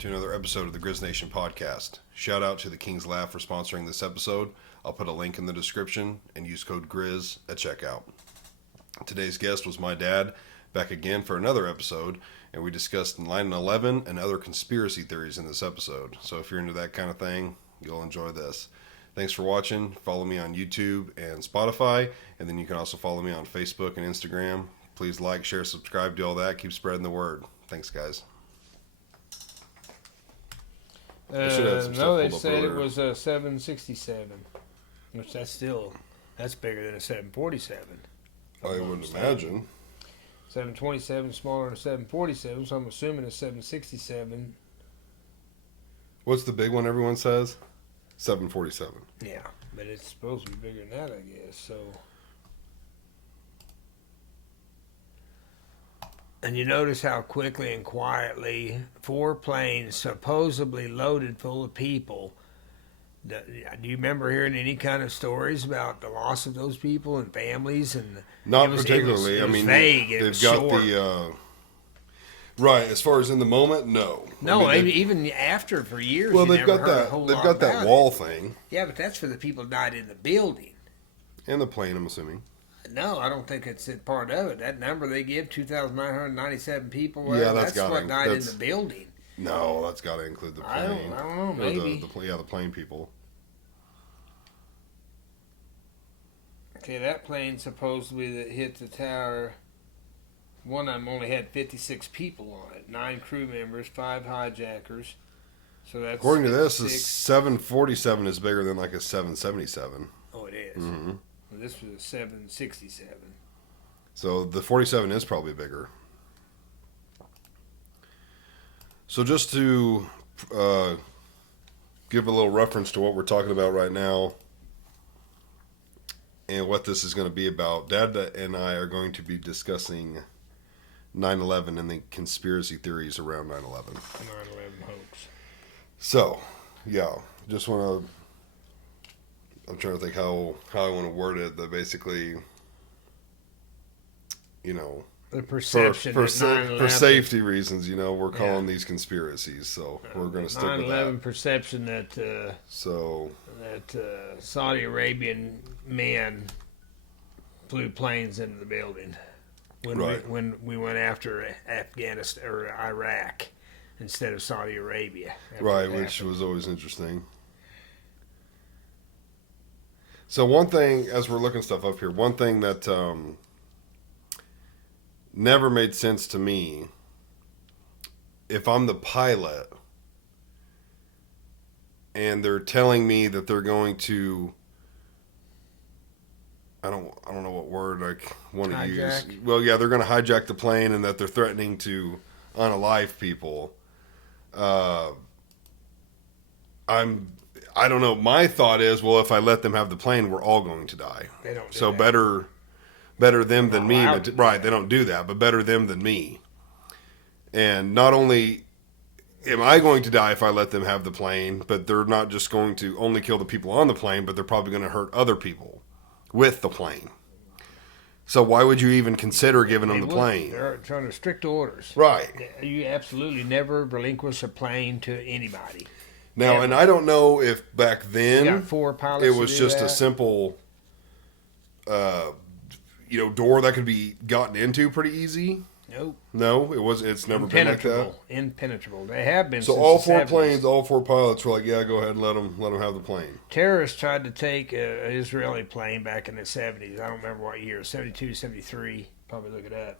to another episode of the Grizz Nation podcast. Shout out to the King's Laugh for sponsoring this episode. I'll put a link in the description and use code GRIZZ at checkout. Today's guest was my dad, back again for another episode, and we discussed 9/11 and other conspiracy theories in this episode. So if you're into that kind of thing, you'll enjoy this. Thanks for watching. Follow me on YouTube and Spotify, and then you can also follow me on Facebook and Instagram. Please like, share, subscribe, do all that. Keep spreading the word. Thanks, guys. No, they said it was a 767, which that's bigger than a 747. I wouldn't imagine. 727 smaller than a 747, so I'm assuming a 767. What's the big one everyone says? 747. Yeah, but it's supposed to be bigger than that, I guess. So, and you notice how quickly and quietly 4 planes supposedly loaded full of people. Do you remember hearing any kind of stories about the loss of those people and families? And not particularly. It was vague. They've got short. Right. As far as in the moment, no. No, I mean, even after for years. Well, they've got that. They've got that wall thing. Yeah, but that's for the people who died in the building. And the plane, I'm assuming. No, I don't think it's part of it. That number they give, 2,997 people. Yeah, that's what died in the building. No, that's got to include the plane. I don't know, maybe. The plane people. Okay, that plane supposedly that hit the tower, one of them only had 56 people on it. 9 crew members, 5 hijackers. So that's according to this, a 747 is bigger than like a 777. Oh, it is. Mm-hmm. Well, this was a 767. So the 47 is probably bigger. So just to give a little reference to what we're talking about right now and what this is going to be about, Dad and I are going to be discussing 9/11 and the conspiracy theories around 9/11. 9/11 hoax. So, yeah, just want to... I'm trying to think how I want to word it. That basically, you know... The perception for safety reasons, you know, we're calling these conspiracies, so we're going to stick with that. 9/11 perception that Saudi Arabian men flew planes into the building when we went after Afghanistan or Iraq instead of Saudi Arabia. Right, which was always interesting. So one thing, as we're looking stuff up here, one thing that never made sense to me, if I'm the pilot and they're telling me that they're going to, I don't know what word I want to use. Well, yeah, they're going to hijack the plane and that they're threatening to unalive people. I don't know. My thought is, well, if I let them have the plane, we're all going to die. They don't do so that. Better them than me. Right, they don't do that, but better them than me. And not only am I going to die if I let them have the plane, but they're not just going to only kill the people on the plane, but they're probably going to hurt other people with the plane. So why would you even consider giving them the plane? They're under strict orders. Right. You absolutely never relinquish a plane to anybody. Now, ever. And I don't know if back then you got 4 pilots it was just that. a simple door that could be gotten into pretty easy. Nope. No, it was. It's never been like that. Impenetrable. They have been. So since all the 4 70s. planes, all 4 pilots were like, "Yeah, go ahead and let them have the plane." Terrorists tried to take an Israeli plane back in the 70s. I don't remember what year, 72, 73. Probably look it up.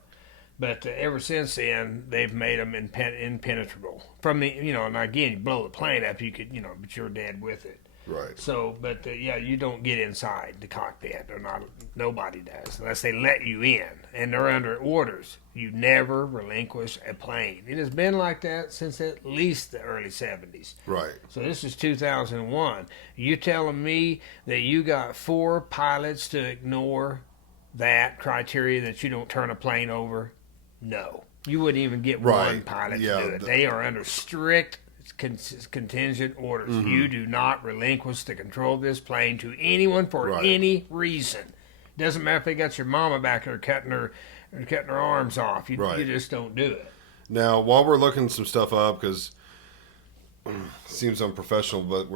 But ever since then, they've made them impenetrable. From the, and again, you blow the plane up, you could, but you're dead with it. Right. So, but you don't get inside the cockpit. Nobody does unless they let you in, and they're under orders. You never relinquish a plane. It has been like that since at least the early 70s. Right. So this is 2001. You telling me that you got 4 pilots to ignore that criteria that you don't turn a plane over? No. You wouldn't even get one pilot to do it. They are under strict contingent orders. Mm-hmm. You do not relinquish the control of this plane to anyone for any reason. Doesn't matter if they got your mama back there cutting her arms off. You just don't do it. Now, while we're looking some stuff up, because seems unprofessional, but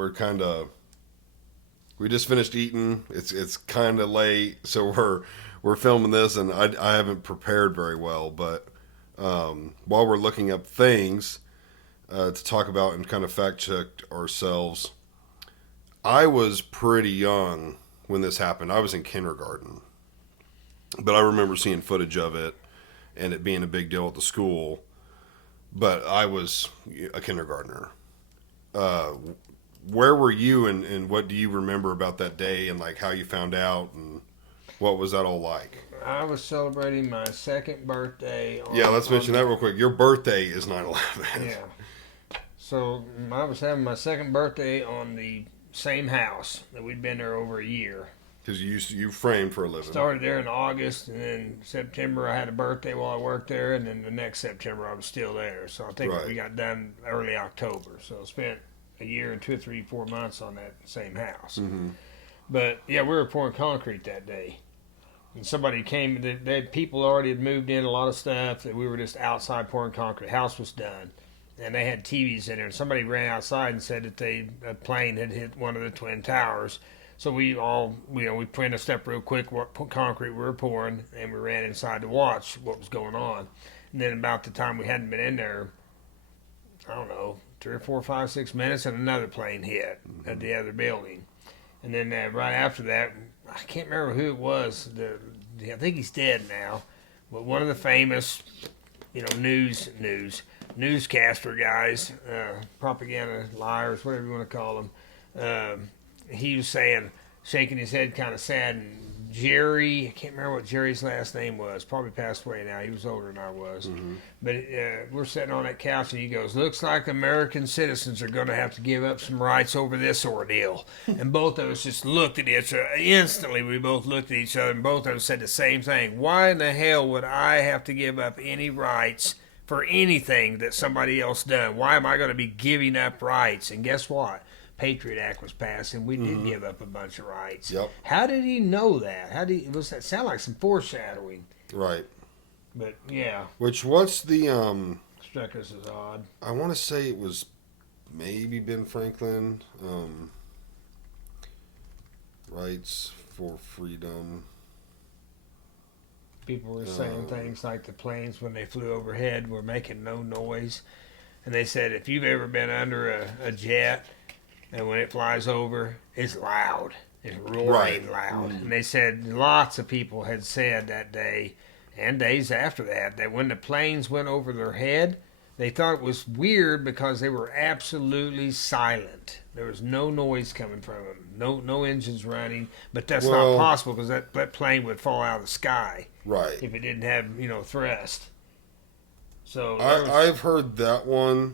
we just finished eating. It's kind of late, so we're filming this, and I haven't prepared very well. But while we're looking up things to talk about and kind of fact check ourselves, I was pretty young when this happened. I was in kindergarten, but I remember seeing footage of it and it being a big deal at the school. But I was a kindergartner. Where were you, and what do you remember about that day, and like how you found out, and what was that all like? I was celebrating my second birthday. Yeah, let's mention that real quick. Your birthday is 9/11. Yeah. So I was having my second birthday on the same house that we'd been there over a year. Because you framed for a living. Started there in August, and then September I had a birthday while I worked there, and then the next September I was still there. So I think Right. we got done early October. So I spent a year and 2 or 3, 4 months on that same house. Mm-hmm. But yeah, we were pouring concrete that day. And somebody came, people already had moved in a lot of stuff, that we were just outside pouring concrete. House was done. And they had TVs in there. And somebody ran outside and said that a plane had hit one of the Twin Towers. So we all, we put a step real quick, what concrete we were pouring, and we ran inside to watch what was going on. And then about the time we hadn't been in there, I don't know, 3 or 4, 5, 6 minutes, and another plane hit at the other building. And then right after that, I can't remember who it was. I think he's dead now, but one of the famous, newscaster guys, propaganda liars, whatever you want to call them. He was saying, shaking his head, kind of sad. And Jerry, I can't remember what Jerry's last name was. Probably passed away now. He was older than I was. Mm-hmm. But we're sitting on that couch, and he goes, "Looks like American citizens are going to have to give up some rights over this ordeal." And both of us just looked at each other. Instantly, we both looked at each other, and both of us said the same thing. Why in the hell would I have to give up any rights for anything that somebody else done? Why am I going to be giving up rights? And guess what? Patriot Act was passed, and we did give up a bunch of rights. Yep. How did he know that? Was that sound like some foreshadowing? Right. But yeah, What's the struck us as odd. I want to say it was maybe Ben Franklin. Rights for freedom. People were saying things like the planes when they flew overhead were making no noise, and they said if you've ever been under a jet, and when it flies over, it's loud. It's roaring loud. And they said lots of people had said that day and days after that when the planes went over their head, they thought it was weird because they were absolutely silent. There was no noise coming from them. No engines running. But that's not possible because that plane would fall out of the sky. Right. If it didn't have, thrust. So I've heard that one.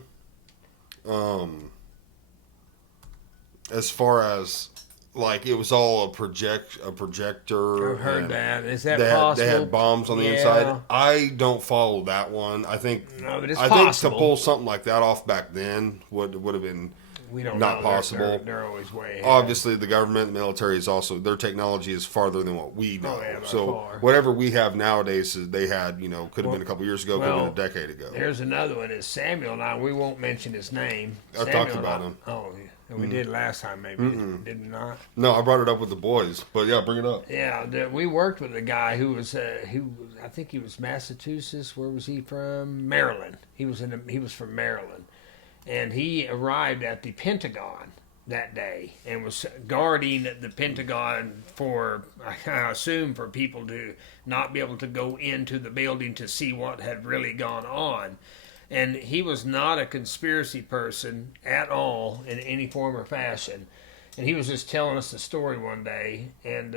As far as like it was all a projector. I've heard that. Is that possible? possible? They had bombs on the inside. I don't follow that one. I think but it's I possible. think to pull something like that off back then would have been we don't not know. possible. They're always way ahead. Obviously, the government, the military is also their technology is farther than what we know. Yeah, by so far. whatever we have nowadays, they had could have been a couple years ago, could have been a decade ago. There's another one. Is Samuel and I. We won't mention his name. I talked about him. Oh, yeah. We did last time, maybe. Did we not? No, I brought it up with the boys, but yeah, bring it up. Yeah, we worked with a guy who was I think he was Massachusetts. Where was he from? Maryland. He was from Maryland, and he arrived at the Pentagon that day and was guarding the Pentagon for, I assume, for people to not be able to go into the building to see what had really gone on. And he was not a conspiracy person at all in any form or fashion. And he was just telling us the story one day, and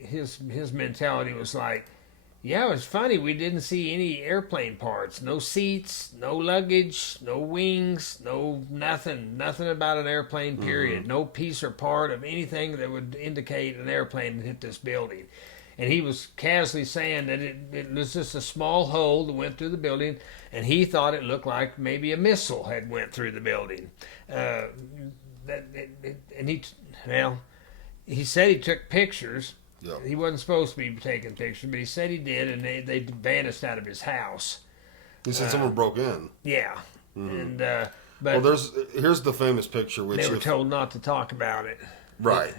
his mentality was like, yeah, it was funny. We didn't see any airplane parts. No seats, no luggage, no wings, no nothing. Nothing about an airplane, period. No piece or part of anything that would indicate an airplane had hit this building. And he was casually saying that it was just a small hole that went through the building, and he thought it looked like maybe a missile had went through the building. He said he took pictures. Yeah. He wasn't supposed to be taking pictures, but he said he did, and they vanished out of his house. He said someone broke in. Yeah. And But here's the famous picture, which they were told not to talk about it. Right.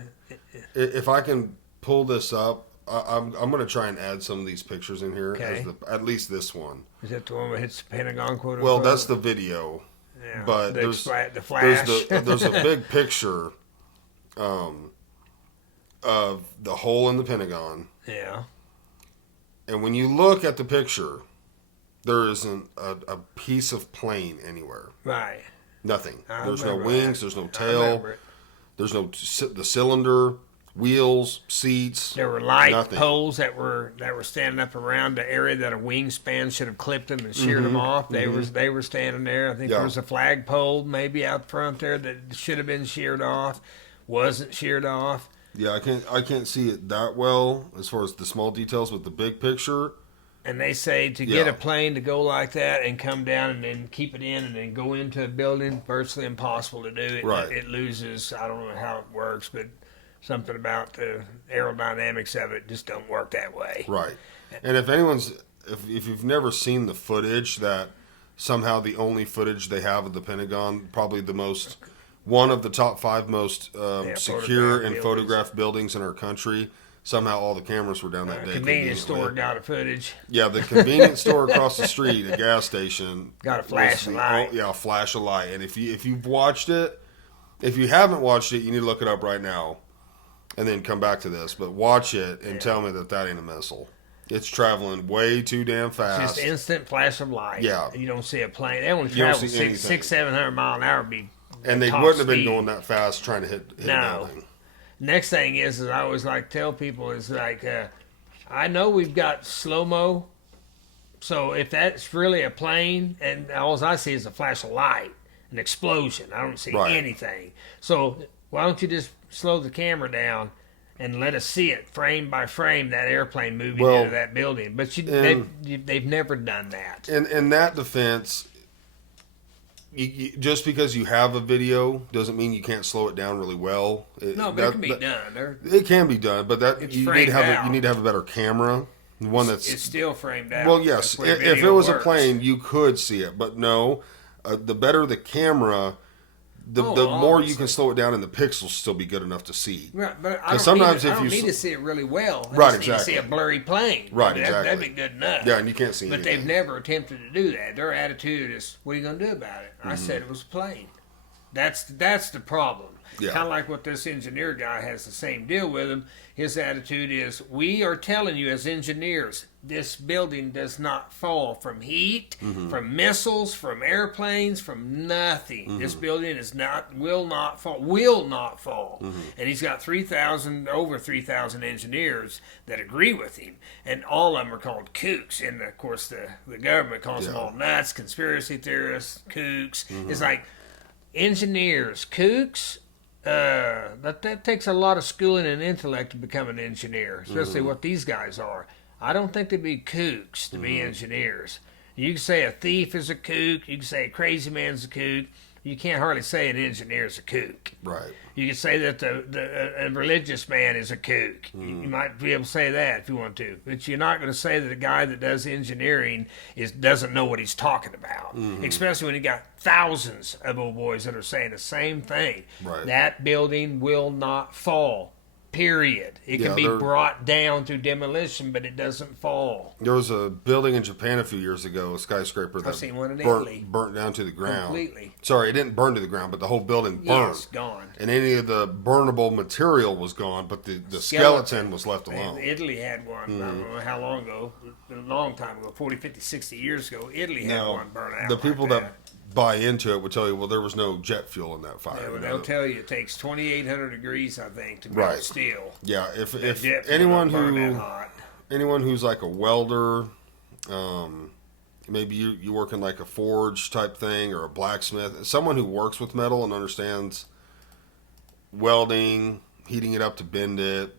If I can pull this up, I'm going to try and add some of these pictures in here, Okay. at least this one. Is that the one that hits the Pentagon, quote unquote? Well, that's the video, yeah. but the flash. there's a big picture of the hole in the Pentagon, yeah. and when you look at the picture, there isn't a piece of plane anywhere. Right. Nothing. I There's no remember wings. that. There's no I tail. remember it. There's no the cylinder, wheels, seats. There were light nothing. poles that were standing up around the area that a wingspan should have clipped them and sheared them off. They were standing there. I think Yeah. there was a flag pole maybe out front there that should have been sheared off, wasn't sheared off. Yeah, I can't see it that well as far as the small details, but the big picture. And they say to get Yeah. a plane to go like that and come down and then keep it in and then go into a building, virtually impossible to do. Right. It loses, I don't know how it works, but something about the aerodynamics of it just don't work that way. Right. And if you've never seen the footage, that somehow the only footage they have of the Pentagon, probably one of the top 5 most secure photographed and photographed buildings in our country. Somehow all the cameras were down that day. Convenience conveniently. store got a footage. Yeah, the convenience store across the street, a gas station, Got a flash of light. Yeah, a flash of light. And if you've watched it, if you haven't watched it, you need to look it up right now, and then come back to this. But watch it and tell me that ain't a missile. It's traveling way too damn fast. Just instant flash of light. Yeah. You don't see a plane. They only You don't travel see anything. 700 mile an hour. And they top wouldn't have been speed. going that fast trying to hit a No. building. Next thing is I always like to tell people is like, I know we've got slow-mo, so if that's really a plane and all I see is a flash of light, an explosion, I don't see Right. anything. So why don't you just slow the camera down and let us see it frame by frame, that airplane moving Well, into that building? But they've never done that. In that defense, just because you have a video doesn't mean you can't slow it down really well. No, but it can be done. It can be done, but It's you need framed to have out. you need to have a better camera, one that's It's still framed out. well, yes. That's where If it video was a works. plane, you could see it, but no. The better the camera, the more you obviously. can slow it down, and the pixels still be good enough to see. Right, but I 'Cause don't, sometimes need, if I don't you need s- to see it really well. I Right, just need to see exactly. a blurry plane. Right, That'd exactly. be good enough. Yeah, and you can't see But anything. they've never attempted to do that. Their attitude is, "What are you going to do about it?" I said it was a plane. That's the problem. Yeah. Kind of like what this engineer guy has the same deal with him. His attitude is, "We are telling you as engineers, this building does not fall from heat, from missiles, from airplanes, from nothing. This building will not fall." And he's got over 3,000 engineers that agree with him, and all of them are called kooks. And of course, the government calls them Yeah. all nuts, conspiracy theorists, kooks. It's like engineers, kooks. That takes a lot of schooling and intellect to become an engineer, especially what these guys are. I don't think they'd be kooks to be engineers. You can say a thief is a kook. You can say a crazy man's a kook. You can't hardly say an engineer is a kook. Right. You can say that a religious man is a kook. You might be able to say that if you want to, but you're not going to say that a guy that does engineering doesn't know what he's talking about. Especially when you got thousands of old boys that are saying the same thing. Right. That building will not fall. Period. It Yeah, can be they're- brought down through demolition, but it doesn't fall. There was a building in Japan a few years ago, a skyscraper that seen one in Italy. burnt down to the ground. Completely. Sorry, it didn't burn to the ground, but the whole building burned. Yes, gone. And any of the burnable material was gone, but the skeleton was left And alone. Italy had one, I don't know how long ago, a long time ago, 40, 50, 60 years ago. Italy had Now, one burn out. the people like that buy into it would tell you, well, there was no jet fuel in that fire. Yeah, well, you know? they'll tell you it takes 2,800 degrees, I think, to melt Right. steel. Yeah, if That jet fuel anyone don't burn that who hot. anyone who's like a welder, maybe you work in like a forge type thing or a blacksmith, someone who works with metal and understands welding, heating it up to bend it,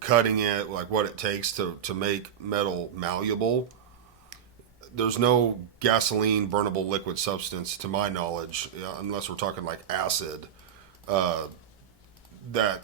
cutting it, like what it takes to make metal malleable. There's no gasoline burnable liquid substance, to my knowledge, unless we're talking like acid, that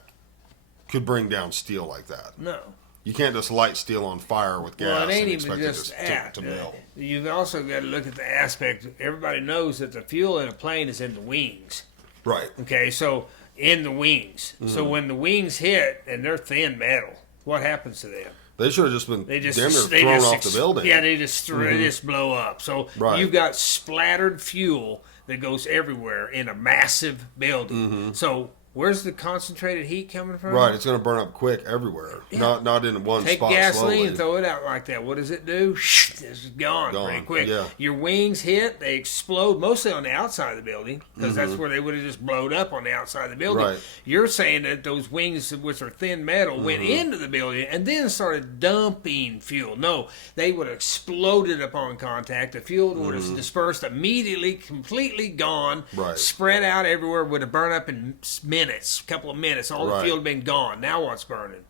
could bring down steel like that. No. You can't just light steel on fire with gas Well, it ain't and even expect just it that. to melt. You've also got to look at the aspect. Everybody knows that the fuel in a plane is in the wings. Right. Okay, so in the wings. So when the wings hit and they're thin metal, what happens to them? They should have just been They just damn near they thrown just off the building. Yeah, they just blow up. So Right. you've got splattered fuel that goes everywhere in a massive building. So where's the concentrated heat coming from? Right, it's going to burn up quick everywhere. Yeah. Not in one Take spot gasoline slowly. and throw it out like that. What does it do? It's gone pretty quick. Yeah. Your wings hit, they explode mostly on the outside of the building because that's where they would have just blowed up on the outside of the building. Right. You're saying that those wings, which are thin metal, went into the building and then started dumping fuel. No, they would have exploded upon contact. The fuel would have dispersed immediately, completely gone, Right. spread out everywhere, would have burned up in minutes, a couple of minutes. All the Right. fuel had been gone. Now what's burning?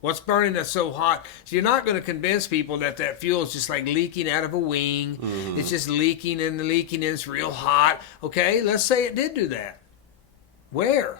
What's burning that's so hot? So you're not going to convince people that fuel is just like leaking out of a wing. It's just leaking and it's real hot. Okay, let's say it did do that. Where?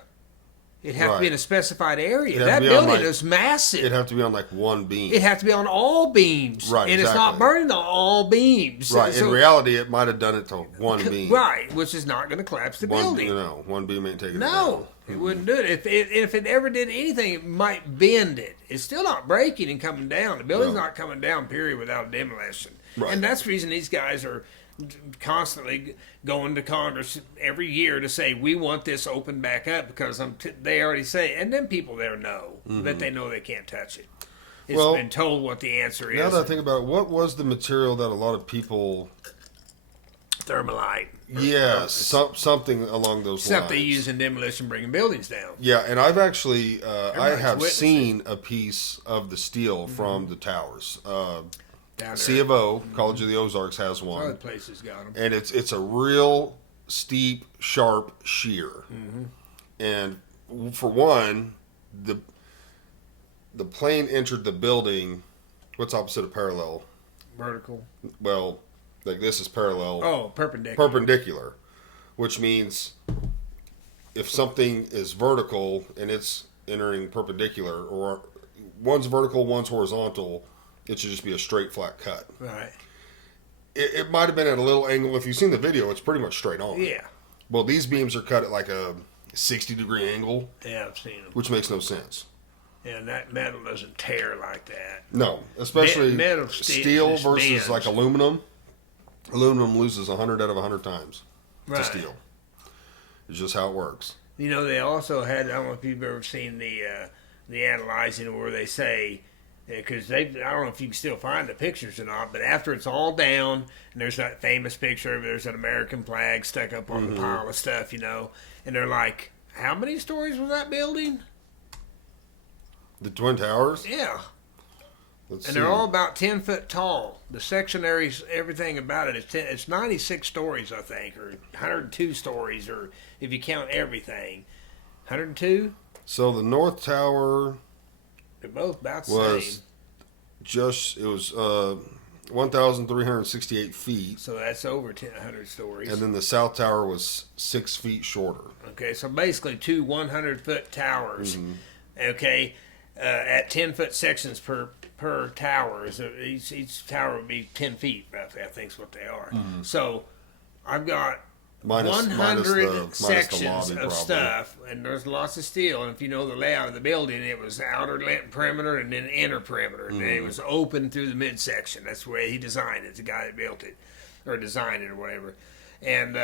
It'd have to be in a specified area. It'd have That to be on, building like- is massive. It'd have to be on like one beam. It'd have to be on all beams. Right, And it's not exactly. burning on all beams. Right. So- In reality, it might have done it to one beam. Right, which is not going to collapse the building. One beam ain't taking it No, down. it wouldn't do it. If it ever did anything, it might bend it. It's still not breaking and coming down. The building's No. not coming down, period, without demolition. Right. And that's the reason these guys are constantly going to Congress every year to say, we want this opened back up because they already say, and then people there know that they know they can't touch it. It's Well, been told what the answer is. Now that I think about it, what was the material that a lot of people... Thermalite. Something along those Stuff lines. they use in demolition, bringing buildings down. Yeah, and I've actually, I Everybody's have witnessing. seen a piece of the steel from the towers. Down there. C of O, College of the Ozarks, has Other one, places got them. and it's a real steep, sharp shear. And for one, the plane entered the building. What's opposite of parallel? Vertical. Well, like this is parallel. Oh, perpendicular. Perpendicular, which means if something is vertical and it's entering perpendicular, or one's vertical, one's horizontal, it should just be a straight, flat cut. Right. It might have been at a little angle. If you've seen the video, it's pretty much straight on. Yeah. Well, these beams are cut at like a 60-degree angle, Yeah, I've seen them. which makes no sense. And that metal doesn't tear like that. No, especially Metal steel just versus bends. like aluminum. Aluminum loses 100 out of 100 times Right. to steel. It's just how it works. You know, they also had, I don't know if you've ever seen the analyzing where they say, because I don't know if you can still find the pictures or not, but after it's all down, and there's that famous picture of there's an American flag stuck up on the pile of stuff, you know, and they're like, how many stories was that building? The Twin Towers? Yeah. Let's And see. they're all about 10 foot tall. The sectionaries, everything about it, it's 96 stories, I think, or 102 stories, or if you count everything. 102? So the North Tower They're both about the was same. it was 1,368 feet, So that's over 100 stories. and then the South Tower was 6 feet shorter. Okay, so basically two 100-foot towers. Okay, at 10-foot sections per tower. So each tower would be 10 feet, roughly, I think is what they are. So I've got Minus 100 the sections lobby, of probably. stuff, and there's lots of steel. And if you know the layout of the building, it was outer perimeter and then inner perimeter, and then it was open through the midsection. That's the way he designed it. The guy that built it, or designed it, or whatever. And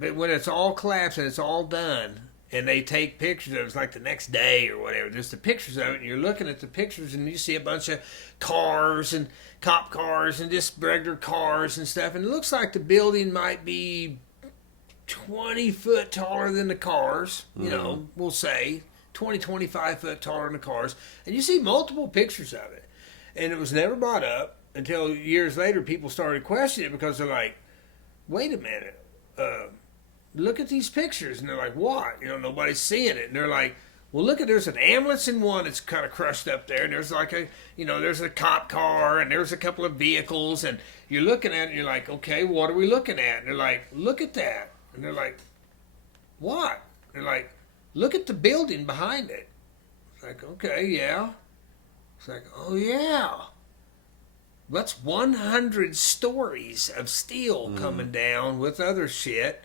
but when it's all collapsed and it's all done, and they take pictures of it, it's like the next day or whatever. There's the pictures of it, and you're looking at the pictures, and you see a bunch of cars and cop cars and just regular cars and stuff. And it looks like the building might be 20 foot taller than the cars, you know, we'll say 20, 25 foot taller than the cars. And you see multiple pictures of it. And it was never brought up until years later people started questioning it because they're like, wait a minute, look at these pictures. And they're like, what? You know, nobody's seeing it. And they're like, well, look at, there's an ambulance in one that's kind of crushed up there. And there's like a, you know, there's a cop car and there's a couple of vehicles. And you're looking at it and you're like, okay, what are we looking at? And they're like, look at that. And they're like, what? They're like, look at the building behind it. It's like, okay, yeah. It's like, oh yeah, that's 100 stories of steel coming down with other shit.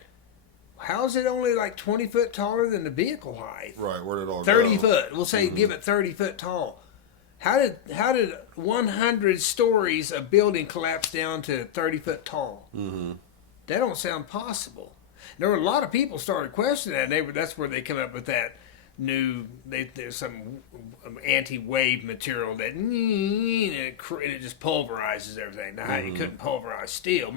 How's it only like 20 foot taller than the vehicle height? Right, where did it all 30 go? foot. We'll say give it 30 foot tall. How did 100 stories of building collapse down to 30 foot tall? Mm-hmm. That don't sound possible. There were a lot of people started questioning that. That's where they come up with that new. There's some anti-wave material that and it just pulverizes everything. Now you couldn't pulverize steel.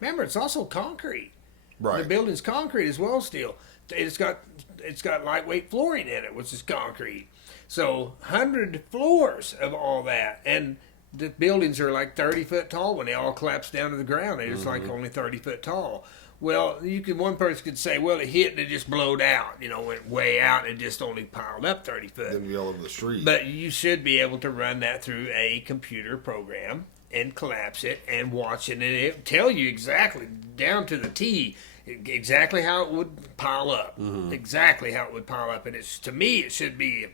Remember, it's also concrete. Right. The building's concrete as well as steel. It's got lightweight flooring in it, which is concrete. So 100 floors of all that, and the buildings are like 30 foot tall when they all collapse down to the ground. They're just like only 30 foot tall. Well, one person could say, well, it hit and it just blowed out, went way out and it just only piled up 30 foot. Didn't be all over the street. But you should be able to run that through a computer program and collapse it and watch it, and it'll tell you exactly down to the T exactly how it would pile up, exactly how it would pile up. And to me, it should be,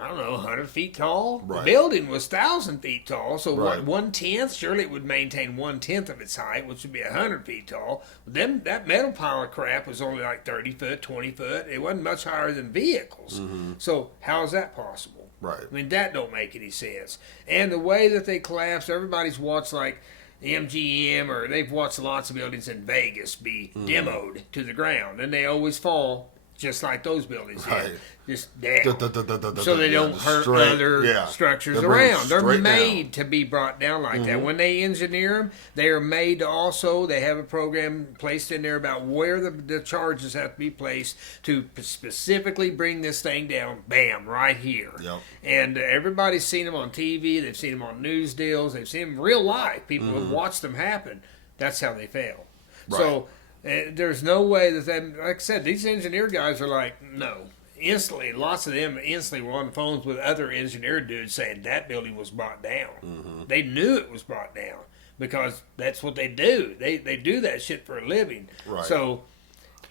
I don't know, 100 feet tall. Right. The building was 1,000 feet tall, so Right. 1/10, surely it would maintain 1/10 of its height, which would be 100 feet tall. Then that metal pile of crap was only like 30 foot, 20 foot. It wasn't much higher than vehicles. So how is that possible? Right. I mean, that don't make any sense. And the way that they collapsed, everybody's watched like MGM, or they've watched lots of buildings in Vegas be demoed to the ground, and they always fall just like those buildings Right. did, just down, so they don't hurt straight, other structures They bring it around. They're straight made down. to be brought down like that. When they engineer them, they are made to also, they have a program placed in there about where the charges have to be placed to specifically bring this thing down, bam, right here. Yep. And everybody's seen them on TV, they've seen them on news deals, they've seen them real life. People have watched them happen. That's how they fail. Right. So there's no way like I said, these engineer guys are like, no. Instantly, lots of them instantly were on the phones with other engineer dudes saying that building was brought down. They knew it was brought down because that's what they do. They do that shit for a living. Right. So,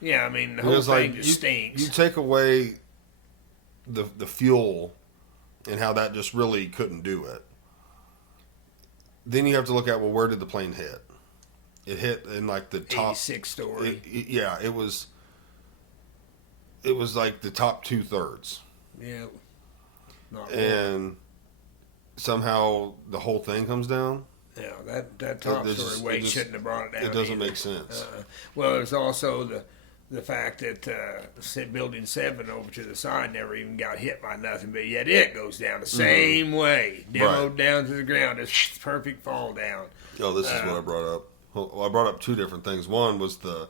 yeah, I mean, the whole thing just stinks. You take away the fuel and how that just really couldn't do it. Then you have to look at, well, where did the plane hit? It hit in like the top 86 story. It was like the top 2/3. Yeah. Not And somehow the whole thing comes down. yeah, that top It just- story weight it just- shouldn't have brought it down. It doesn't either. make sense. Well, there's also the fact that Building 7 over to the side never even got hit by nothing, but yet it goes down the same way, demoed Right. down to the ground. It's perfect fall down. Oh, this is what I brought up. Well, I brought up two different things. One was the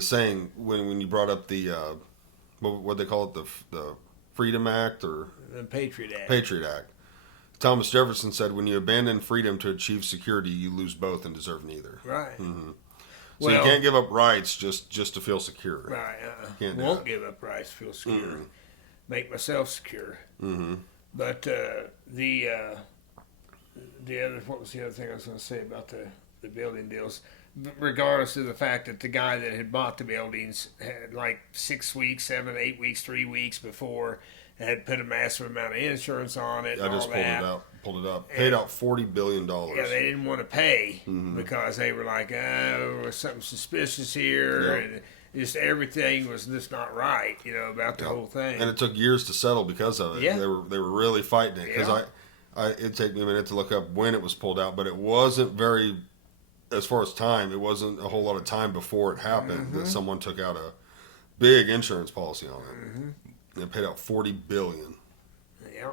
saying when you brought up the what they call it, the Freedom Act or The Patriot Act. Patriot Act. Thomas Jefferson said, "When you abandon freedom to achieve security, you lose both and deserve neither." Right. So you can't give up rights just to feel secure. Right. Can't do Won't that. give up rights. Feel secure. Make myself secure. Mm-hmm. But the other, what was the other thing I was going to say about the building deals? Regardless of the fact that the guy that had bought the buildings had like 6 weeks, 7, 8 weeks, 3 weeks before had put a massive amount of insurance on it. I and just all that. pulled it up. Paid out $40 billion. Yeah, they didn't want to pay Mm-hmm. because they were like, oh, there's something suspicious here, Yep. and just everything was just not right, about the whole thing. And it took years to settle because of it. Yeah. They were really fighting it because Yeah. it'd take me a minute to look up when it was pulled out, but it wasn't very, as far as time, it wasn't a whole lot of time before it happened that someone took out a big insurance policy on it. They paid out $40 billion. Yeah.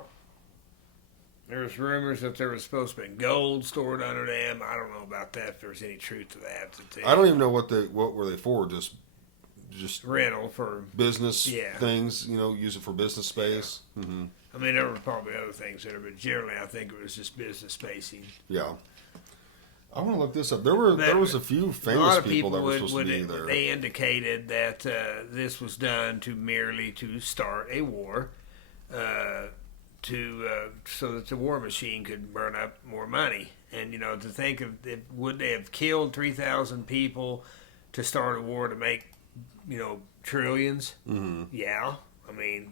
There was rumors that there was supposed to be gold stored under them. I don't know about that. If there's any truth to that. I don't even know what were they for. Just rental for. business Yeah. things. Use it for business space. Mm-hmm. I mean, there were probably other things there, but generally, I think it was just business spacing. Yeah. I want to look this up. There was a few A famous lot of people that were would, supposed to be there. they indicated that this was done merely to start a war, so that the war machine could burn up more money. And to think of would they have killed 3,000 people to start a war to make trillions? Mm-hmm. Yeah, I mean,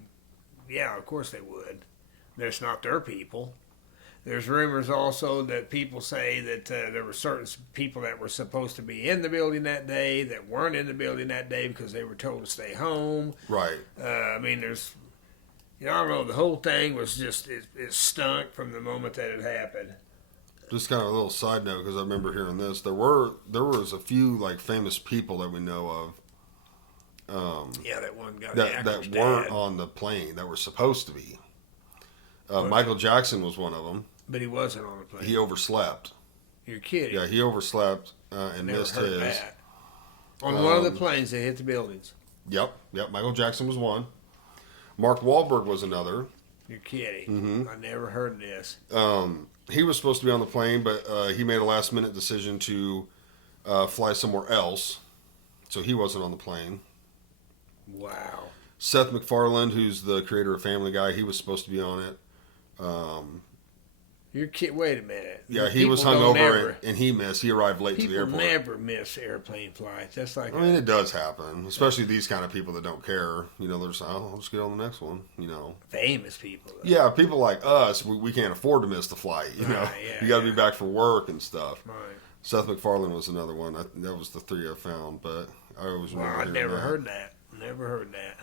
yeah, of course they would. That's not their people. There's rumors also that people say that there were certain people that were supposed to be in the building that day that weren't in the building that day because they were told to stay home. Right. I mean, there's, I don't know, the whole thing was just, it stunk from the moment that it happened. Just kind of a little side note, because I remember hearing this. There was a few like famous people that we know of. Yeah, that one guy that weren't on the plane that were supposed to be. Michael Jackson was one of them. But he wasn't on the plane. He overslept. You're kidding. Yeah, he overslept and Never missed heard his. that. On one of the planes that hit the buildings. Yep. Michael Jackson was one. Mark Wahlberg was another. You're kidding. Mm-hmm. I never heard of this. He was supposed to be on the plane, but he made a last minute decision to fly somewhere else, so he wasn't on the plane. Wow. Seth MacFarlane, who's the creator of Family Guy, he was supposed to be on it. You're kidding. Wait a minute. Yeah, he was hungover and he missed. He arrived late to the airport. People never miss airplane flights. That's like. I mean, it does happen, especially these kind of people that don't care. They're just, I'll just get on the next one. Famous people. Though. Yeah, people like us, we can't afford to miss the flight. Yeah, you got to be back for work and stuff. Right. Seth MacFarlane was another one. That was the three I found, but I always remember. I never heard that. Never heard that.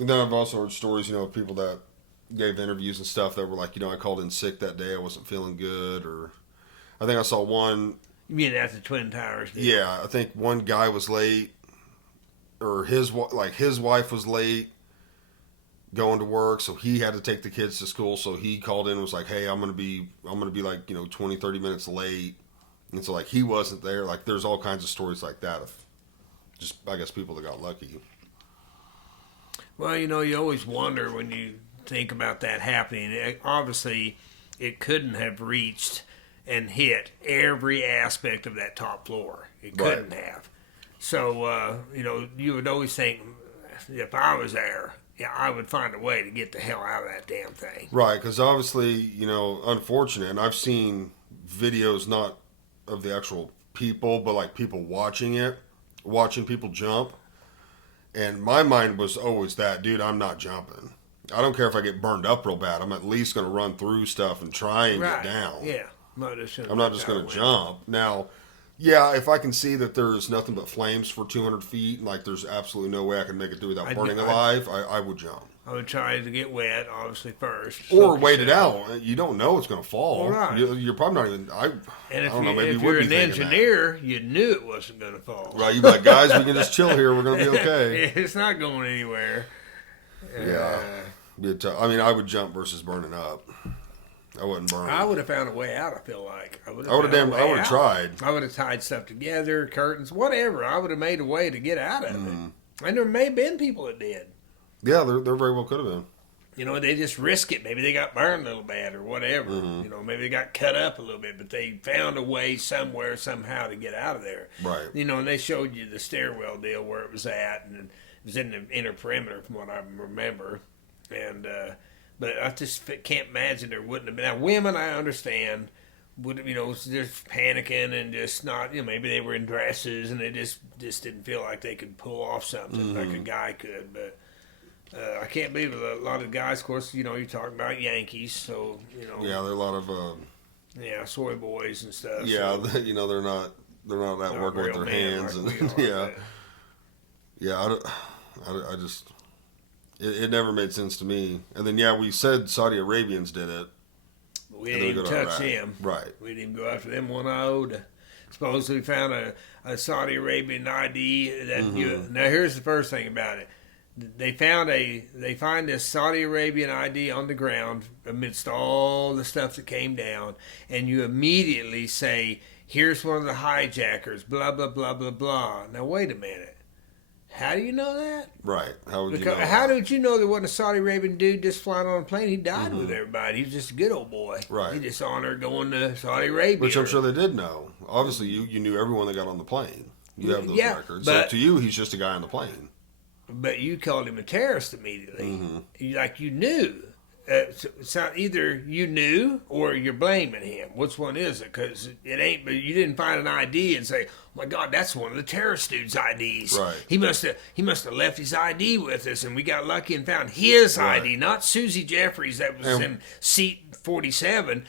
And then I've also heard stories, of people that gave interviews and stuff that were like, I called in sick that day. I wasn't feeling good, or I think I saw one. You mean at the Twin Towers? Yeah, I think one guy was late, or his wife was late going to work, so he had to take the kids to school. So he called in and was like, "Hey, I'm gonna be like 20, 30 minutes late," and so like he wasn't there. Like there's all kinds of stories like that of just I guess people that got lucky. Well, you always wonder when you think about that happening. Obviously, it couldn't have reached and hit every aspect of that top floor. It couldn't have. So, you would always think, if I was there, I would find a way to get the hell out of that damn thing. Right, because obviously, unfortunate, and I've seen videos not of the actual people, but like people watching people jump. And my mind was always that, dude, I'm not jumping. I don't care if I get burned up real bad. I'm at least going to run through stuff and try and get down. Yeah. I'm not just going to jump. Now, yeah, if I can see that there's nothing but flames for 200 feet, like there's absolutely no way I can make it through without burning alive, I would jump. I would try to get wet, obviously, first. Or wait it out. You don't know it's going to fall. Right. You're probably not even... I don't know, maybe if you would you're be an thinking engineer, you knew it wasn't going to fall. Right, you'd be like, guys, we can just chill here. We're going to be okay. It's not going anywhere. Yeah. I would jump versus burning up. I wouldn't burn. I would have found a way out, I feel like. I would have tried. I would have tied stuff together, curtains, whatever. I would have made a way to get out of it. And there may have been people that did. Yeah, there very well could have been. They just risk it. Maybe they got burned a little bad or whatever. Maybe they got cut up a little bit, but they found a way somewhere, somehow to get out of there. Right. And they showed you the stairwell deal where it was at, and it was in the inner perimeter from what I remember. And but I just can't imagine there wouldn't have been. Now, women, I understand, would just panicking and just not. Maybe they were in dresses and they just didn't feel like they could pull off something like a guy could. But I can't believe a lot of guys. Of course, you're talking about Yankees, so Yeah, there are a lot of. soy boys and stuff. Yeah, so, they're not out working with their hands and I just. It never made sense to me. And then, we said Saudi Arabians did it. We didn't even touch them. Right. We didn't even go after them one iota. Supposedly we found a Saudi Arabian ID. Now, here's the first thing about it. They find this Saudi Arabian ID on the ground amidst all the stuff that came down. And you immediately say, here's one of the hijackers, blah, blah, blah, blah, blah. Now, wait a minute. How do you know that? Right. How would you know? How did you know there wasn't a Saudi Arabian dude just flying on a plane? He died with everybody. He was just a good old boy. Right. He just on there going to Saudi Arabia. Which I'm sure they did know. Obviously, you knew everyone that got on the plane. You have those records. So to you, he's just a guy on the plane. But you called him a terrorist immediately. You knew. So either you knew or you're blaming him. Which one is it? Because it ain't. But you didn't find an ID and say, "Oh my God, that's one of the terrorist dude's IDs. Right. He must have left his ID with us, and we got lucky and found his Right. ID, not Susie Jeffries that was in seat 47.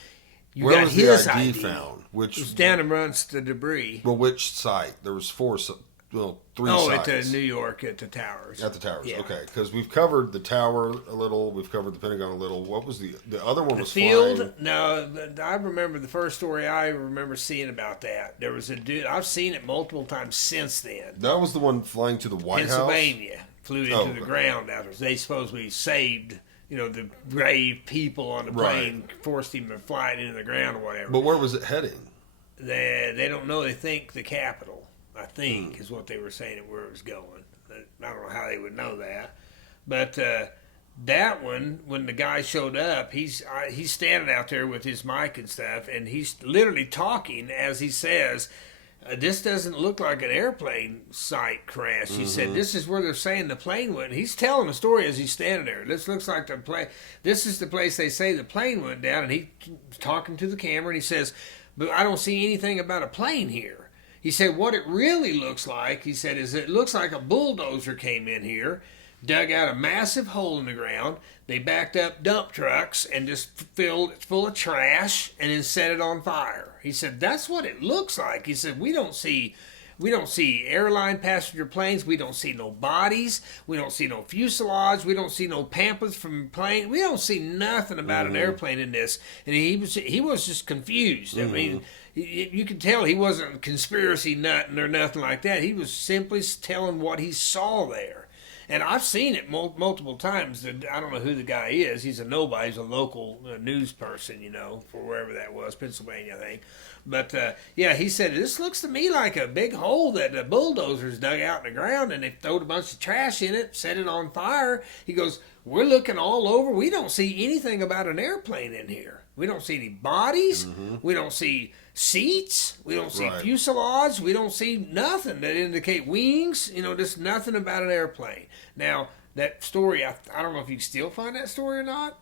You Where got was his the ID found? It was down amongst the debris. Well, which site? There was three sites. At New York, at the towers. At the towers, Yeah. okay. Because we've covered the tower a little. We've covered the Pentagon a little. What was the other one? Was Field? flying. No, I remember the first story I remember seeing about that. There was a dude. I've seen it multiple times since then. That was the one flying to the White House. Pennsylvania flew into the ground after they supposedly saved. The brave people on the plane forced him to fly it into the ground or whatever. But where was it heading? They don't know. They think the capital, I think, is what they were saying where it was going. I don't know how they would know that. But that one, when the guy showed up, he's standing out there with his mic and stuff, and he's literally talking as he says, this doesn't look like an airplane site crash. He said, this is where they're saying the plane went. He's telling the story as he's standing there. This looks like the plane. This is the place they say the plane went down. And he's talking to the camera, and he says, but I don't see anything about a plane here. He said, what it really looks like, he said, is it looks like a bulldozer came in here, dug out a massive hole in the ground. They backed up dump trucks and just filled it full of trash and then set it on fire. He said, that's what it looks like. He said, we don't see airline passenger planes. We don't see no bodies. We don't see no fuselage. We don't see no pamphlets from plane. We don't see nothing about an airplane in this. And he was just confused. I mean, you could tell he wasn't conspiracy nutting or nothing like that. He was simply telling what he saw there. And I've seen it multiple times. I don't know who the guy is. He's a nobody. He's a local news person, for wherever that was, Pennsylvania, I think. But, he said, this looks to me like a big hole that the bulldozers dug out in the ground, and they throwed a bunch of trash in it, set it on fire. He goes, we're looking all over. We don't see anything about an airplane in here. We don't see any bodies. We don't see seats. We don't see fuselage. We don't see nothing that indicate wings. Just nothing about an airplane. Now, that story, I don't know if you can still find that story or not.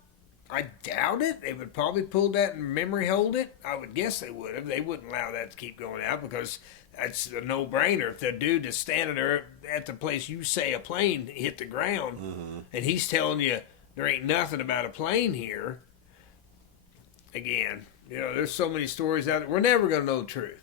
I doubt it. They would probably pull that and memory hold it. I would guess they would have. They wouldn't allow that to keep going out because that's a no-brainer. If the dude is standing there at the place you say a plane hit the ground and he's telling you there ain't nothing about a plane here, again, there's so many stories out there. We're never going to know the truth.